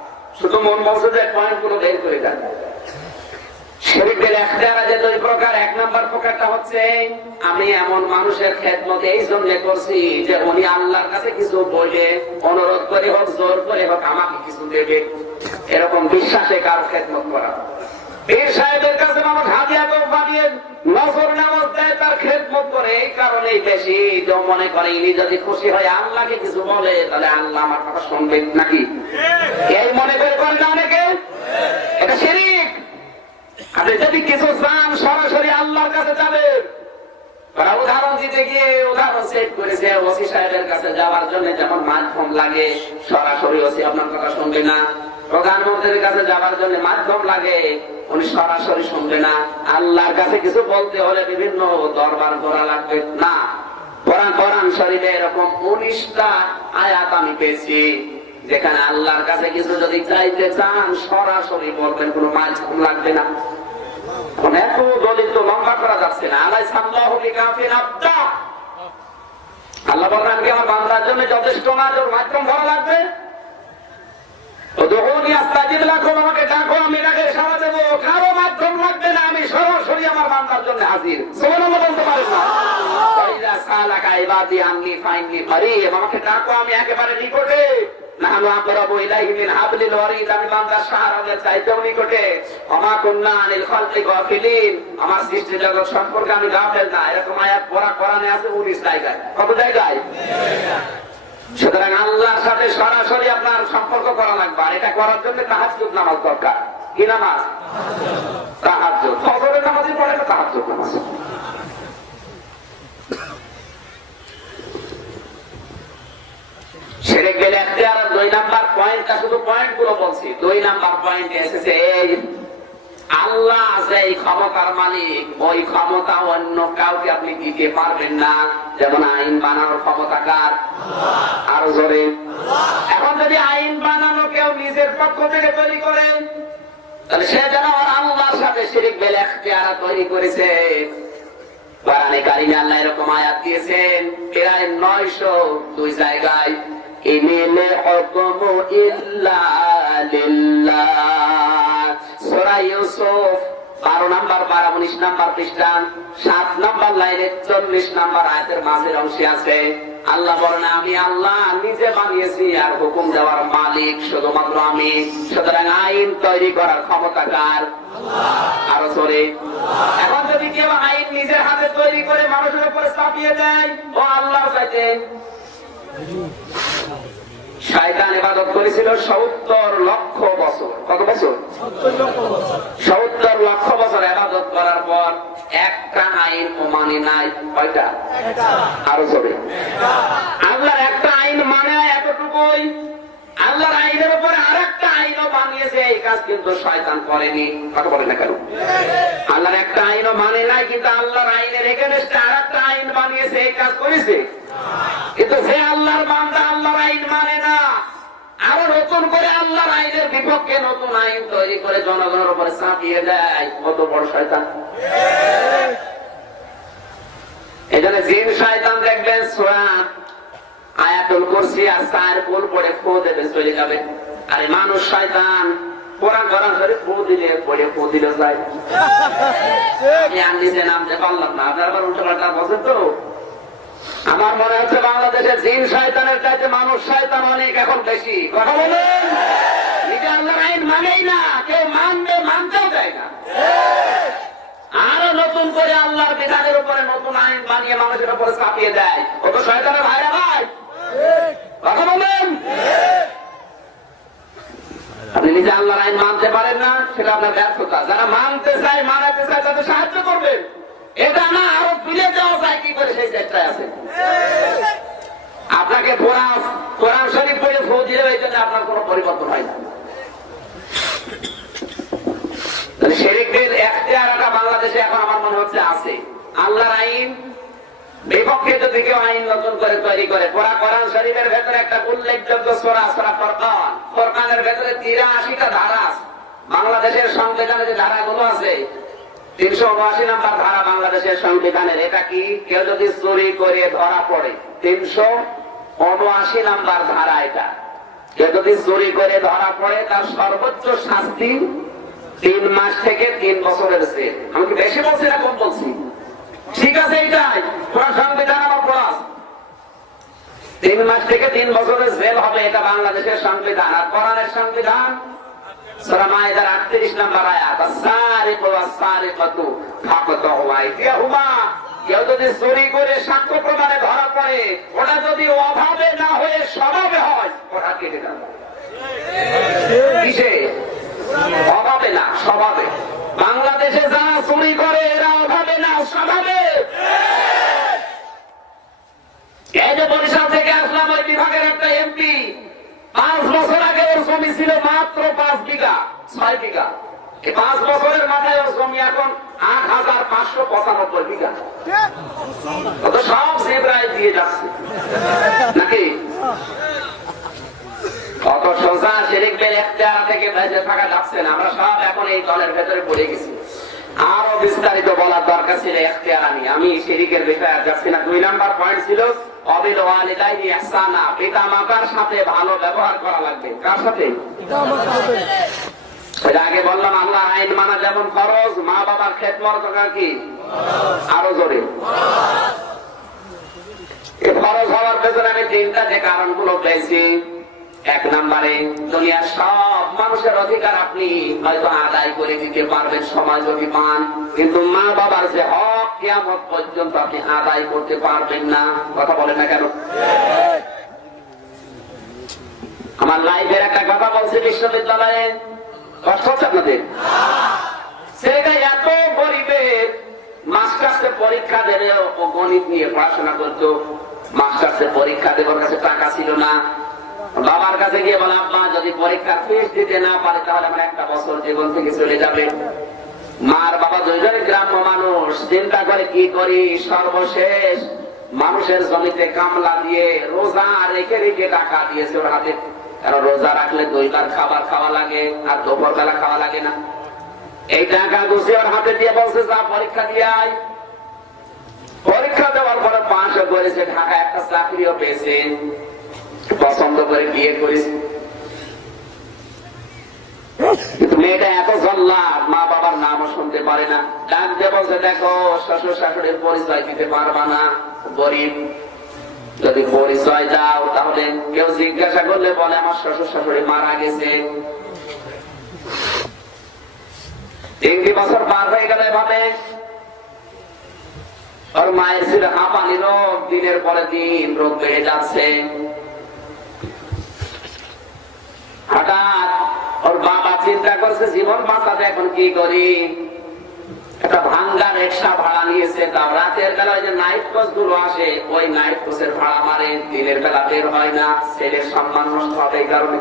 শুধু মন মৌজুদের পয়েন্ট গুলো বের করে দেন। শিরিকের ইখতিয়ারা যে 2 প্রকার। 1 নম্বর প্রকারটা হচ্ছে আমি এমন মানুষের খেদমত এই জন্য করছি যে উনি আল্লাহর কাছে কিছু বলে, অনুরোধ করে হোক, জোর করে হোক আমাকে কিছু দেবে, এরকম বিশ্বাসে কারো খেদমত করা। পীর সাহেবের কাছে মানুষ হাতিয়া তো বানিয়ে নজর নামাজ দেয়, তার খেদমত করে। এই কারণেই বেশি কেউ মনে করে ইনি যদি খুশি হয় আল্লাহকে কিছু বলে তাহলে আল্লাহ আমার কথা শুনবেন নাকি, এই মনে করে করে না অনেকে। এটা শিরক। আপনি যদি কিছু চান সরাসরি আল্লাহর কাছে যাবেন। তারা উদাহরণ দিতে গিয়ে উদাহরণ সেট করেছে, ওসি সাহেবের কাছে যাওয়ার জন্য যেমন মাধ্যম লাগে, সরাসরি ওসি আপনার কথা শুনবে না। প্রধানমন্ত্রীর কাছে যাওয়ার জন্য মাধ্যম লাগে, উনি সরাসরি শুনবে না। আল্লাহর কাছে কিছু বলতে হলে বিভিন্ন দরবার করা লাগবে না। কোরআন শরীফে এরকম 19টা আয়াত আমি পেয়েছি যেখানে আল্লাহর কাছে কিছু যদি চাইতে চান সরাসরি বলবেন, কোনো মাধ্যম লাগবে না। এত দলিল তো লম্বা করা যাচ্ছে না। আল্লাহ বললেন কি আমার বান্দার জন্য যথেষ্ট না, ওর মাধ্যম ভরা লাগবে। আমাকে ডাকো, আমি ডাকে সাড়া দেবো, কারো মাধ্যম লাগবে না, আমি সরাসরি আমার বান্দার জন্য হাজির। বলতে পারেন না, আমাকে ডাকো, আমি একেবারে নিকটে। আমার সৃষ্টি জগৎ সম্পর্কে আমি গাফেল না, এরকম আয়াত পড়া কোরআনে আছে 19 জায়গায়। কত জায়গায়? সুতরাং আল্লাহর সাথে সরাসরি আপনার সম্পর্ক করা লাগবে। আর এটা করার জন্য তাহাজ্জুদ নামাজ দরকার। কি নামাজ? তাহাজ্জুদ। ফজরের নামাজই পড়ে না, তাহাজ্জুদ নামাজ। শিরক বিল ইখতিয়ার 2 নাম্বার পয়েন্টটা, শুধু পয়েন্ট গুলো বলছি। 2 নাম্বার পয়েন্টে এসেছে এই আল্লাহ যেই ক্ষমতার মালিক, ওই ক্ষমতা অন্য কাউকে আপনি দিতে পারবেন না। যেমন আইন বানানোর ক্ষমতা কার? আরো জোরে। এখন যদি আইন বানানো কেউ নিজের পক্ষ থেকে তৈরি করে, তাহলে সে যেন আল্লাহর সাথে শিরক বিল ইখতিয়ার তৈরি করেছে। কোরআনে কারিমে আল্লাহ এরকম আয়াত দিয়েছেন প্রায় 902 জায়গায়। ইনিল হুকমু ইল্লা লিল্লাহ। সূরা ইউসুফ 12 নাম্বার 19 নাম্বার পৃষ্ঠা 7 নাম্বার লাইনে 40 নাম্বার আয়াতের মাঝের অংশে আছে আল্লাহ বলেন, আমি আল্লাহ নিজে বানিয়েছি আর হুকুম দেওয়ার মালিক শুধুমাত্র আমি। সুতরাং আইন তৈরি করার ক্ষমতা কার? আরো জোরে। এখন যদি কেউ আইন নিজের হাতে তৈরি করে মানুষের উপরে চাপিয়ে দেয়, ও আল্লাহর চাইতে। শয়তান ইবাদত করেছিল 70 লক্ষ বছর। কত বছর? 70 লক্ষ বছর ইবাদত করার পর একটা আইন মানে নাই। কয়টা? আরো জোরে। আল্লাহর একটা আইন মানে এতটুকুই। আল্লাহর আইনের উপরে আরেকটা আইনও বানিয়েছে, এই কাজ কিন্তু শয়তান করেনি। কথা বলে না কেন? আল্লাহর একটা আইনও মানে নাই, কিন্তু আল্লাহর আইনের এগেইনস্টে আরেকটা আইন বানিয়েছে, এই কাজ করেছে। কিন্তু যে আল্লাহর বান্দা আল্লাহর আইন মানে না, আরো নতুন করে আল্লাহর আইনের বিপক্ষে নতুন আইন তৈরি করে জনগণের উপরে চাপিয়ে দেয়, কত বড় শয়তান। এজন্য জিন শয়তান দেখবেন সূরা আয়াতুল কুরসি আর 4 ফুল পড়ে ফু দেবে, চলে যাবে। আরে মানুষ শয়তান কোরআন ধরে ফু দিলে পড়ে ফু দিলে যায়। আমি নিজে নামতে পারলাম না, আপনার আবার উল্টো পাল্টা বলছেন তো। আমার মনে হচ্ছে বাংলাদেশের জিন শয়তানের চাইতে মানুষ শয়তান অনেক এখন বেশি। কথা বলেন, নিজে আল্লাহর আইন মানেই না, কেউ মানতেও দেয় না। আরো নতুন করে আল্লাহর বিধানের উপরে নতুন আইন বানিয়ে মানুষের উপরে চাপিয়ে দেয়, ও তো শয়তানের ভাইরা ভাই। কথা বলেন, আপনি নিজে আল্লাহর আইন মানতে পারেন না, সেটা আপনার ব্যর্থতা। যারা মানতে চায়, মানাতে চায়, তাদের সাহায্য করবেন। এটা না আরো ফিরে যাওয়া যায় কি করে, সেই চেষ্টায় আছে। আপনাকে কোরআন শরীফ পড়ে ফু দিলে এই জন্য আপনার কোন পরিবর্তন হয় না। শিরকের ইখতিয়ারটা বাংলাদেশে এখন আমার মনে হচ্ছে আছে। আল্লাহর আইন বিপক্ষে যদি কেউ আইন নতুন করে তৈরি করে, কোরআন শরীফের ভেতরে একটা উল্লেখযোগ্য সূরা ফুরকান, ফুরকানের ভেতরে 83টা ধারা আছে। বাংলাদেশের সংবিধানে যে ধারাগুলো আছে, 379 নাম্বার ধারা বাংলাদেশের সংবিধানের। এটা কি? কেউ যদি চুরি করে ধরা পড়ে, 379 নাম্বার ধারা এটা। কেউ যদি চুরি করে ধরা পড়ে, তার সর্বোচ্চ শাস্তি 3 মাস থেকে 3 বছরের জেল। আমি কি বেশি বলছি না কম বলছি? ঠিক আছে, এইটাই সংবিধান আমার পড়া। 3 মাস থেকে 3 বছরের জেল হবে, এটা বাংলাদেশের সংবিধান। আর কোরআনের সংবিধান সূরা মায়েদার 38 নম্বর আয়াত, আস-সারিকু ওয়াস-সারিকাতু ফাকতাউ আইদিয়াহুমা। কেউ যদি চুরি করে সাক্ষ্য প্রমাণে ধরা পড়ে, ওটা যদি অভাবে না হয়ে স্বভাবে হয়, ওটা কেটে দেবে। কিসে? অভাবে না, স্বভাবে। বাংলাদেশে যারা চুরি করে এরা অভাবে না, স্বভাবে। এই যে বরিশাল থেকে আসলাম, ওই বিভাগের একটা এমপি 5 বছর আগে ওর জমি ছিল মাত্র 5 বিঘা, 6 বিঘা। এই 5 বছরের মাথায় ওর জমি এখন 8,595 বিঘা। তো সব জেব্রায় দিয়ে যাচ্ছে নাকি? কত সোজা শিরিকের ইখতিয়ার থেকে বেঁচে থাকা যাচ্ছে না। আমরা সব এখন এই দলের ভেতরে পড়ে গেছি। আরো বিস্তারিত বলার দরকার ছিল ইখতিয়ার নিয়ে। আমি শিরিকের বিষয়ে আর যাচ্ছি না। 2 নাম্বার পয়েন্ট ছিল অবিল ওয়ালিদাইনি ইহসানা, পিতা মাতার সাথে ভালো ব্যবহার করা লাগবে। কার সাথে? আগে বললাম আল্লাহ আইন মানা যেমন ফরজ, মা বাবার খেদমত করা কি আরো জোরে। এই ফরজ হওয়ার পেছনে আমি 3টা যে কারণগুলো পেয়েছি। 1 নম্বরে, দুনিয়ার সব মানুষের অধিকার আপনি হয়তো আদায় করে দিতে পারবেন সময় যদি পান, কিন্তু মা বাবার যে হক কিয়ামত পর্যন্ত আপনি আদায় করতে পারবেন না। কথা বলেন না কেন? আমার লাইফের একটা কথা বলছি বিশ্ববিদ্যালয়ে, কষ্ট হচ্ছে আপনাদের? সেটা এত গরিবের মাস্টার্সে পরীক্ষা দেবে, ও গণিত নিয়ে পড়াশোনা করতো। মাস্টার্সে পরীক্ষা দেবার কাছে টাকা ছিল না। বাবার কাছে গিয়ে বলে, আব্বা যদি পরীক্ষার ফিস দিতে না পারে তাহলে আমার 1 বছর জীবন থেকে চলে যাবে। মার বাবা দুইজনই গ্রাম্য মানুষ, চিন্তা করে কি করি, সর্বশেষ মানুষের জমিতে কামলা দিয়ে রোজা রেখে রেখে টাকা দিয়েছে ওর হাতে। কারণ রোজা রাখলে 2 বার খাবার খাওয়া লাগে, আর দুপুর বেলা খাওয়া লাগে না। এই টাকা গুছিয়ে ওর হাতে দিয়ে বলছে, যা পরীক্ষা দিয়ে আয়। পরীক্ষা দেওয়ার পরে পাশে করেছে, ঢাকা একটা চাকরিও পেয়েছে, পছন্দ করে বিয়ে করেছে। কিন্তু মেয়েটা এত জল্লাদ, মা বাবার নামও শুনতে পারে না। ডাক দিয়ে বলছে, দেখো শ্বশুর শাশুড়ির পরিচয় দিতে পারবা না, গরিব। যদি পরিচয় দাও তাহলে কেউ জিজ্ঞাসা করলে বলে আমার শ্বশুর শাশুড়ি মারা গেছে। 3 বছর পার হয়ে গেলে ভাবে ওর মায়ের ছিল হাঁপানি রোগ, দিনের পরে দিন রোগ বেড়ে যাচ্ছে। হঠাৎ ওর বাবা চিন্তা করছে জীবন বাঁচাতে এখন কি করি। একটা ভাঙ্গা রিক্সা ভাড়া নিয়েছে। তাও রাতের বেলা ওই যে নাইট কোচ গুলো আসে, ওই নাইট কোচের ভাড়া মারে, দিনের বেলা বের হয় না, ছেলের সম্মান নষ্ট হবে এই কারণে।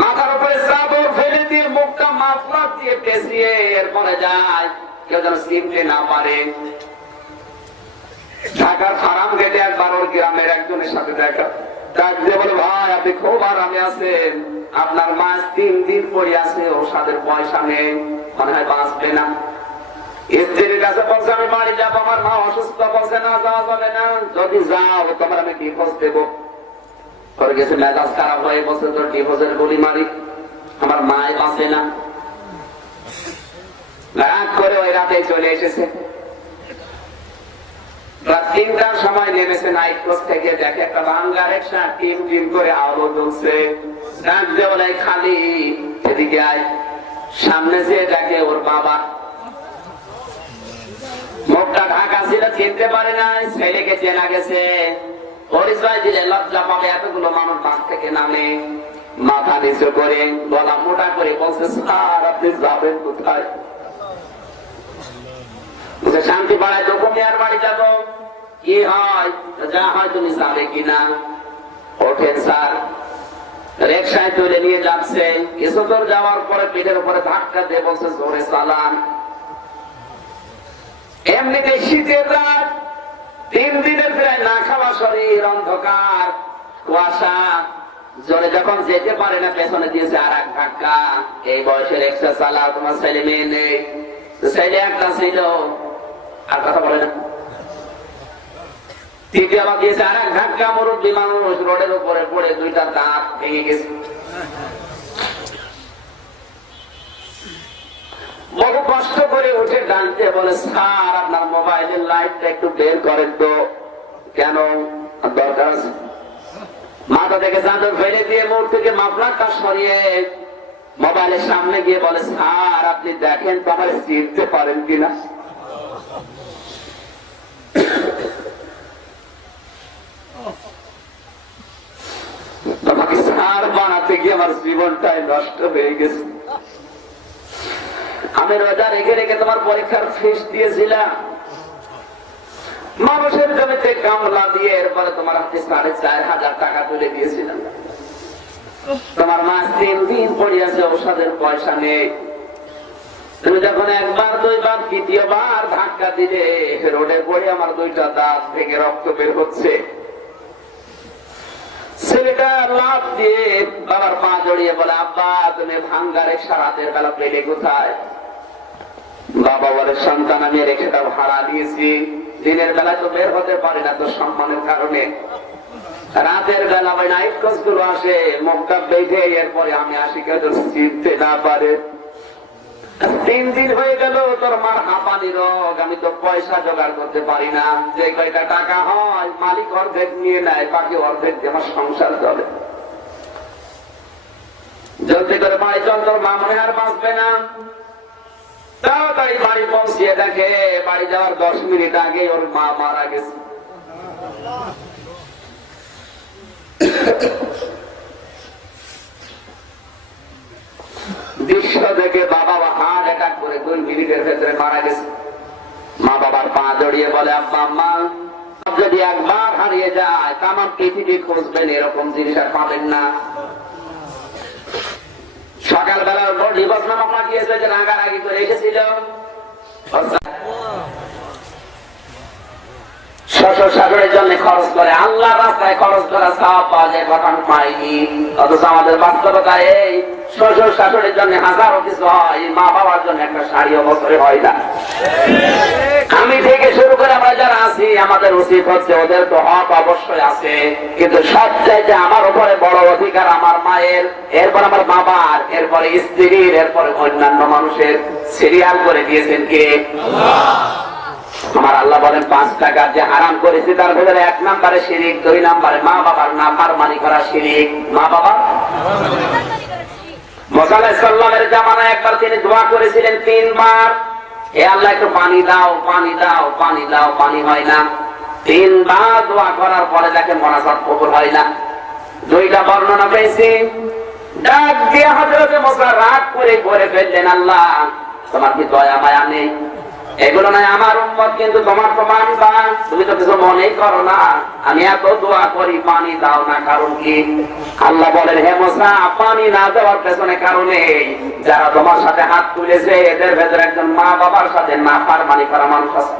মাথার উপরে চাদর ফেলে দিয়ে মুখটা মাফলার দিয়ে পেঁচিয়ে এরপরে যায়, কেউ যেন চিনতে না পারে। ঢাকার ফার্ম গেটে একবার ওর গ্রামের একজনের সাথে দেখা। ডাক দিয়ে বলে, ভাই আপনি খুব আরামে আছেন, আপনার মা 3 দিন পরে আছে, ওষুধের পয়সা নেই, মনে হয় বাঁচবে না। স্ত্রীর কাছে বলছে, আমি বাড়ি যাবো, আমার মা অসুস্থ। বলছে, না যাওয়া যাবে না, যদি যাও তোমার আমি ডিভোর্স দেবো। ওর গেছে মেজাজ খারাপ হয়ে বলছে, তোর ডিভোর্সের গুলি মারি, আমার মায় বাঁচে না। রাগ করে ওই রাতে চলে এসেছে। রাত 3টার সময় নেমেছে নাইট কোচ থেকে, দেখে একটা ভাঙ্গা রিক্সা টিম টিম করে আলো জ্বলছে। ডাক দিয়ে বলে, খালি এদিকে আয়। সামনে যেয়ে দেখে ওর বাবা, মুখটা ঢাকা ছিল, চিনতে পারে না। ছেলেকে চেনা গেছে, পরিচয় দিলে লজ্জা পাবে, এতগুলো মানুষ বাস থেকে নামে। মাথা নিচু করে গলা মোটা করে বলছে, স্যার আপনি যাবেন কোথায়? শান্তি পাড়ায় তো আর বাড়ি যাবো। কি হয়? যা হয় তুমি যাবে কিনা? ওঠেন স্যার। রিক্সায় তুলে নিয়ে যাচ্ছে। কিছু দূর যাওয়ার পরে পিঠের উপরে ধাক্কা দিয়ে বলছে, জোরে চালান। এমনিতে শীতের রাত, 3 দিনের প্রায় না খাওয়া শরীর, অন্ধকার, কুয়াশা। জোরে যখন যেতে পারে না, পেছনে দিয়েছে আর 1 ধাক্কা। এই বয়সে রিক্সা চালাও, তোমার ছেলে মেয়ে নেই। ছেলে একটা ছিল, আর কথা বলে না। তৃতীয় আবার দিয়েছে আর 1 ধাক্কা। মুরব্বী মানুষ, রোডের উপরে পড়ে 2টা দাঁত ভেঙে গেছে। বহু কষ্ট করে উঠে ডানতে বলে, স্যার আপনার মোবাইলের লাইটটা একটু বের করেন তো। কেন? দরকার আছে। মাথা থেকে চাদর ফেলে দিয়ে মুখ থেকে মাফলারটা সরিয়ে মোবাইলের সামনে গিয়ে বলে, স্যার আপনি দেখেন তো আমার চিনতে পারেন কিনা। তোমাকে স্যার বানাতে গিয়ে আমার জীবনটাই নষ্ট হয়ে গেছে। আমি রোজা রেখে রেখে তোমার পরীক্ষার ফিস দিয়েছিলাম, মানুষের জমিতে কামলা দিয়ে, এরপরে তোমার হাতে 4,500 টাকা তুলে দিয়েছিলাম। তোমার মা 3 দিন পড়িয়াছে, ঔষধের পয়সা নেই। তুমি যখন একবার দুইবার তৃতীয়বার ধাক্কা দিলে, রোডে পড়ে আমার 2টা দাঁত থেকে রক্ত বের হচ্ছে। ছেলেটা লাফ দিয়ে বাবার পা জড়িয়ে বলে, আব্বা তুমি ভাঙ্গারে সারাতের বেলা পেলে কোথায়? বাবা বলে, সন্তান আমি রেখেটা ভাড়া দিয়েছি, দিনের বেলায় তো বের হতে পারি না তো সম্মানের কারণে, রাতের বেলা ওই নাইট কোচ গুলো আসে, মুখটা বেঁধে এরপরে আমি আসি, কেউ চিনতে না পারে। 3 দিন হয়ে গেল তোর মার হাঁপানি রোগ, আমি তো পয়সা জোগাড় করতে পারি না, যে কয়টা টাকা হয় মালিক অর্ধেক নিয়ে নেয়, বাকি অর্ধেক দিয়ে আমার সংসার চলে। জলদি করে বাড়ি চল, তোর মা মনে আর বাঁচবে না। তাড়াতাড়ি বাড়ি পৌঁছিয়ে দেখে বাড়ি যাওয়ার 10 মিনিট আগে ওর মা মারা গেছে। দৃশ্য দেখে বাবা হার্ট অ্যাটাক করে 2 মিনিটের ভেতরে মারা গেছে। মা বাবার পা জড়িয়ে বলে, আব্বা আম্মা যদি একবার হারিয়ে যায় তাম পৃথিবী খুঁজবেন, এরকম জিনিস আর পাবেন না। সকালবেলার পর ডিভোর্স নামা পাঠিয়েছে, যে রাগারাগি করে এসেছিল। শ্বশুর শাশুড়ির জন্য খরচ করে, আল্লাহ রাস্তায় খরচ করা সওয়াব পাওয়া যায়, কথা পাইনি। অথচ আমাদের বাস্তবতা এই, শ্বশুর শাশুড়ির জন্য হাজারো কিছু হয়, মা বাবার জন্য একটা শাড়িও বছরে হয় না। আমি থেকে শুরু করে আমরা যারা আছি, আমাদের উচিত হচ্ছে, ওদের তো হক অবশ্যই আছে, কিন্তু সবচাইতে আমার উপরে বড় অধিকার আমার মায়ের, এরপর আমার বাবার, এরপরে স্ত্রীর, এরপরে অন্যান্য মানুষের। সিরিয়াল করে দিয়েছেন কে? আমার আল্লাহ বলেন, 5 টাকা যে হারাম করেছি তার ভেতরে 1 নম্বরে শিরিক, 2 নম্বরে মা বাবার নাফরমানি করা শিরিক। মা বাবা মুসা আলাইহিস সালামের জামানায় একবার তিনি দোয়া করেছিলেন 3 বার, হে আল্লাহ একটু পানি দাও, পানি দাও, পানি দাও, পানি হয় না। 3 বার দোয়া করার পরে দেখেন মোনাজাত কবুল হয় না। 2টা বর্ণনা পেয়েছি। ডাক দিয়ে হযরত মুসা রাগ করে করে ফেললেন, আল্লাহ তোমার কি দয়া মায়া নেই? এগুলো নাই আমার উম্মত, কিন্তু তোমার তো মানবা, তুমি তো কিছু মনেই করো না। আমি এত দোয়া করি, পানি দাও না, কারণ কি? আল্লাহ বলেন, হে মুসা পানি না দেওয়ার পেছনে কারণে যারা তোমার সাথে হাত তুলেছে, এদের ভেতরে একজন মা বাবার সাথে নাফরমানি করা মানুষ আছে।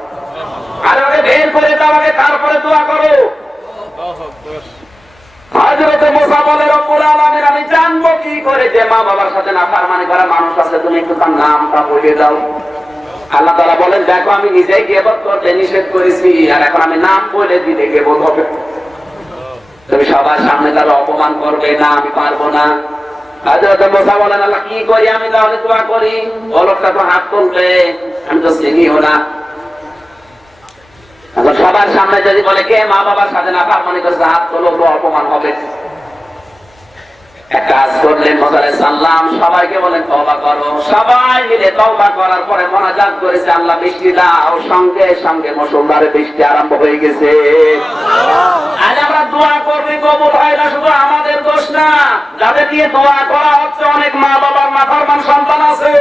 আর ওকে বের করে দাও, আগে তারপরে দোয়া করো। হযরত মুসা বলে, রব্বুল আলামিন আমি জানবো কি করে যে মা বাবার সাথে নাফরমানি করা মানুষ আছে? তুমি একটু তার নামটা বলে দাও। আল্লাহ তাআলা বলেন, দেখো আমি নিজেই গীবত করতে নিষেধ করেছি, আর এখন আমি নাম বলে দিলে গীবত হবে। তুমি সবার সামনে তার অপমান করবে না, আমি পারবো না। হযরত মুসা বলেন, আল্লাহ কি করি আমি? তাহলে দোয়া করি। ও লোকটা তো হাত তুলবে, আমি তো চিনিও না। এখন সবার সামনে যদি বলে কে মা বাবার সাথে নাফরমানি করেছে, হাত তোলো, তো অপমান হবে। এক কাজ করলেন মুসা আলাইহিস সালাম, সবাইকে বলেন তওবা করো। সবাই মিলে তওবা করার পরে মোনাজাত করেছে, আল্লাহ বৃষ্টি দাও। সঙ্গে সঙ্গে মুষলধারে বৃষ্টি আরম্ভ হয়ে গেছে। আজ আমরা দোয়া করলে কবুল হয় না, শুধু আমাদের দোষ না, যাদের দিয়ে দোয়া করা হচ্ছে অনেক মা বাবার নাফরমান সন্তান আছে।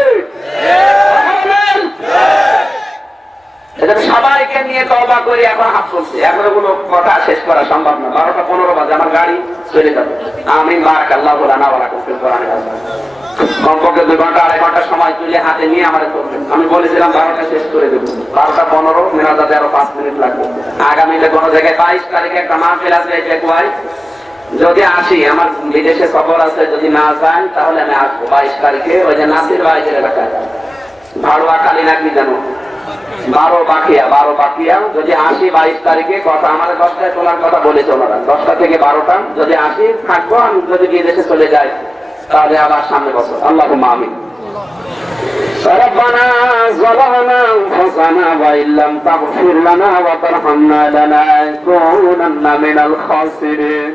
সবাইকে নিয়ে তওবা করি, এখন হাত চলছে, এখন কোনো কথা শেষ করা সম্ভব না। 12টা 15 বাজে আমার গাড়ি চলে যাবে। আমি বারাকাল্লাহু লানা ওয়া লাকুম ফিল কোরআন। কমপক্ষে 2 ঘন্টা 2.5 ঘন্টা সময় তুলে হাতে নিয়ে আমার করবেন। আমি বলেছিলাম 12টা শেষ করে দেবো, 12টা 15, মিনাজাতে আরো 5 মিনিট লাগবে। আগামীতে কোনো জায়গায় 22 তারিখে একটা মাহফিল আছে, এই টেকওয়াই। যদি আসি, আমার বিদেশে সফর আছে, যদি না যাই তাহলে আমি আসবো 22 তারিখে। ওই যে নাসির ভাইয়ের এলাকায় ভাড়ুয়া কালী নাকি জানো, 12 বাকিয়া। যদি আসি 22 তারিখে, কথা আমাদের 10টায় তোলার কথা বলেছে ওনারা, 10টা থেকে 12টা। যদি আসি থাকবো, আমি যদি বিদেশে চলে যাই তাহলে আবার সামনে বছর। আল্লাহুম্মা আমিন। ربنا ظلمنا أنفسنا وإن لم تغفر لنا وترحمنا لنكونن من الخاسرين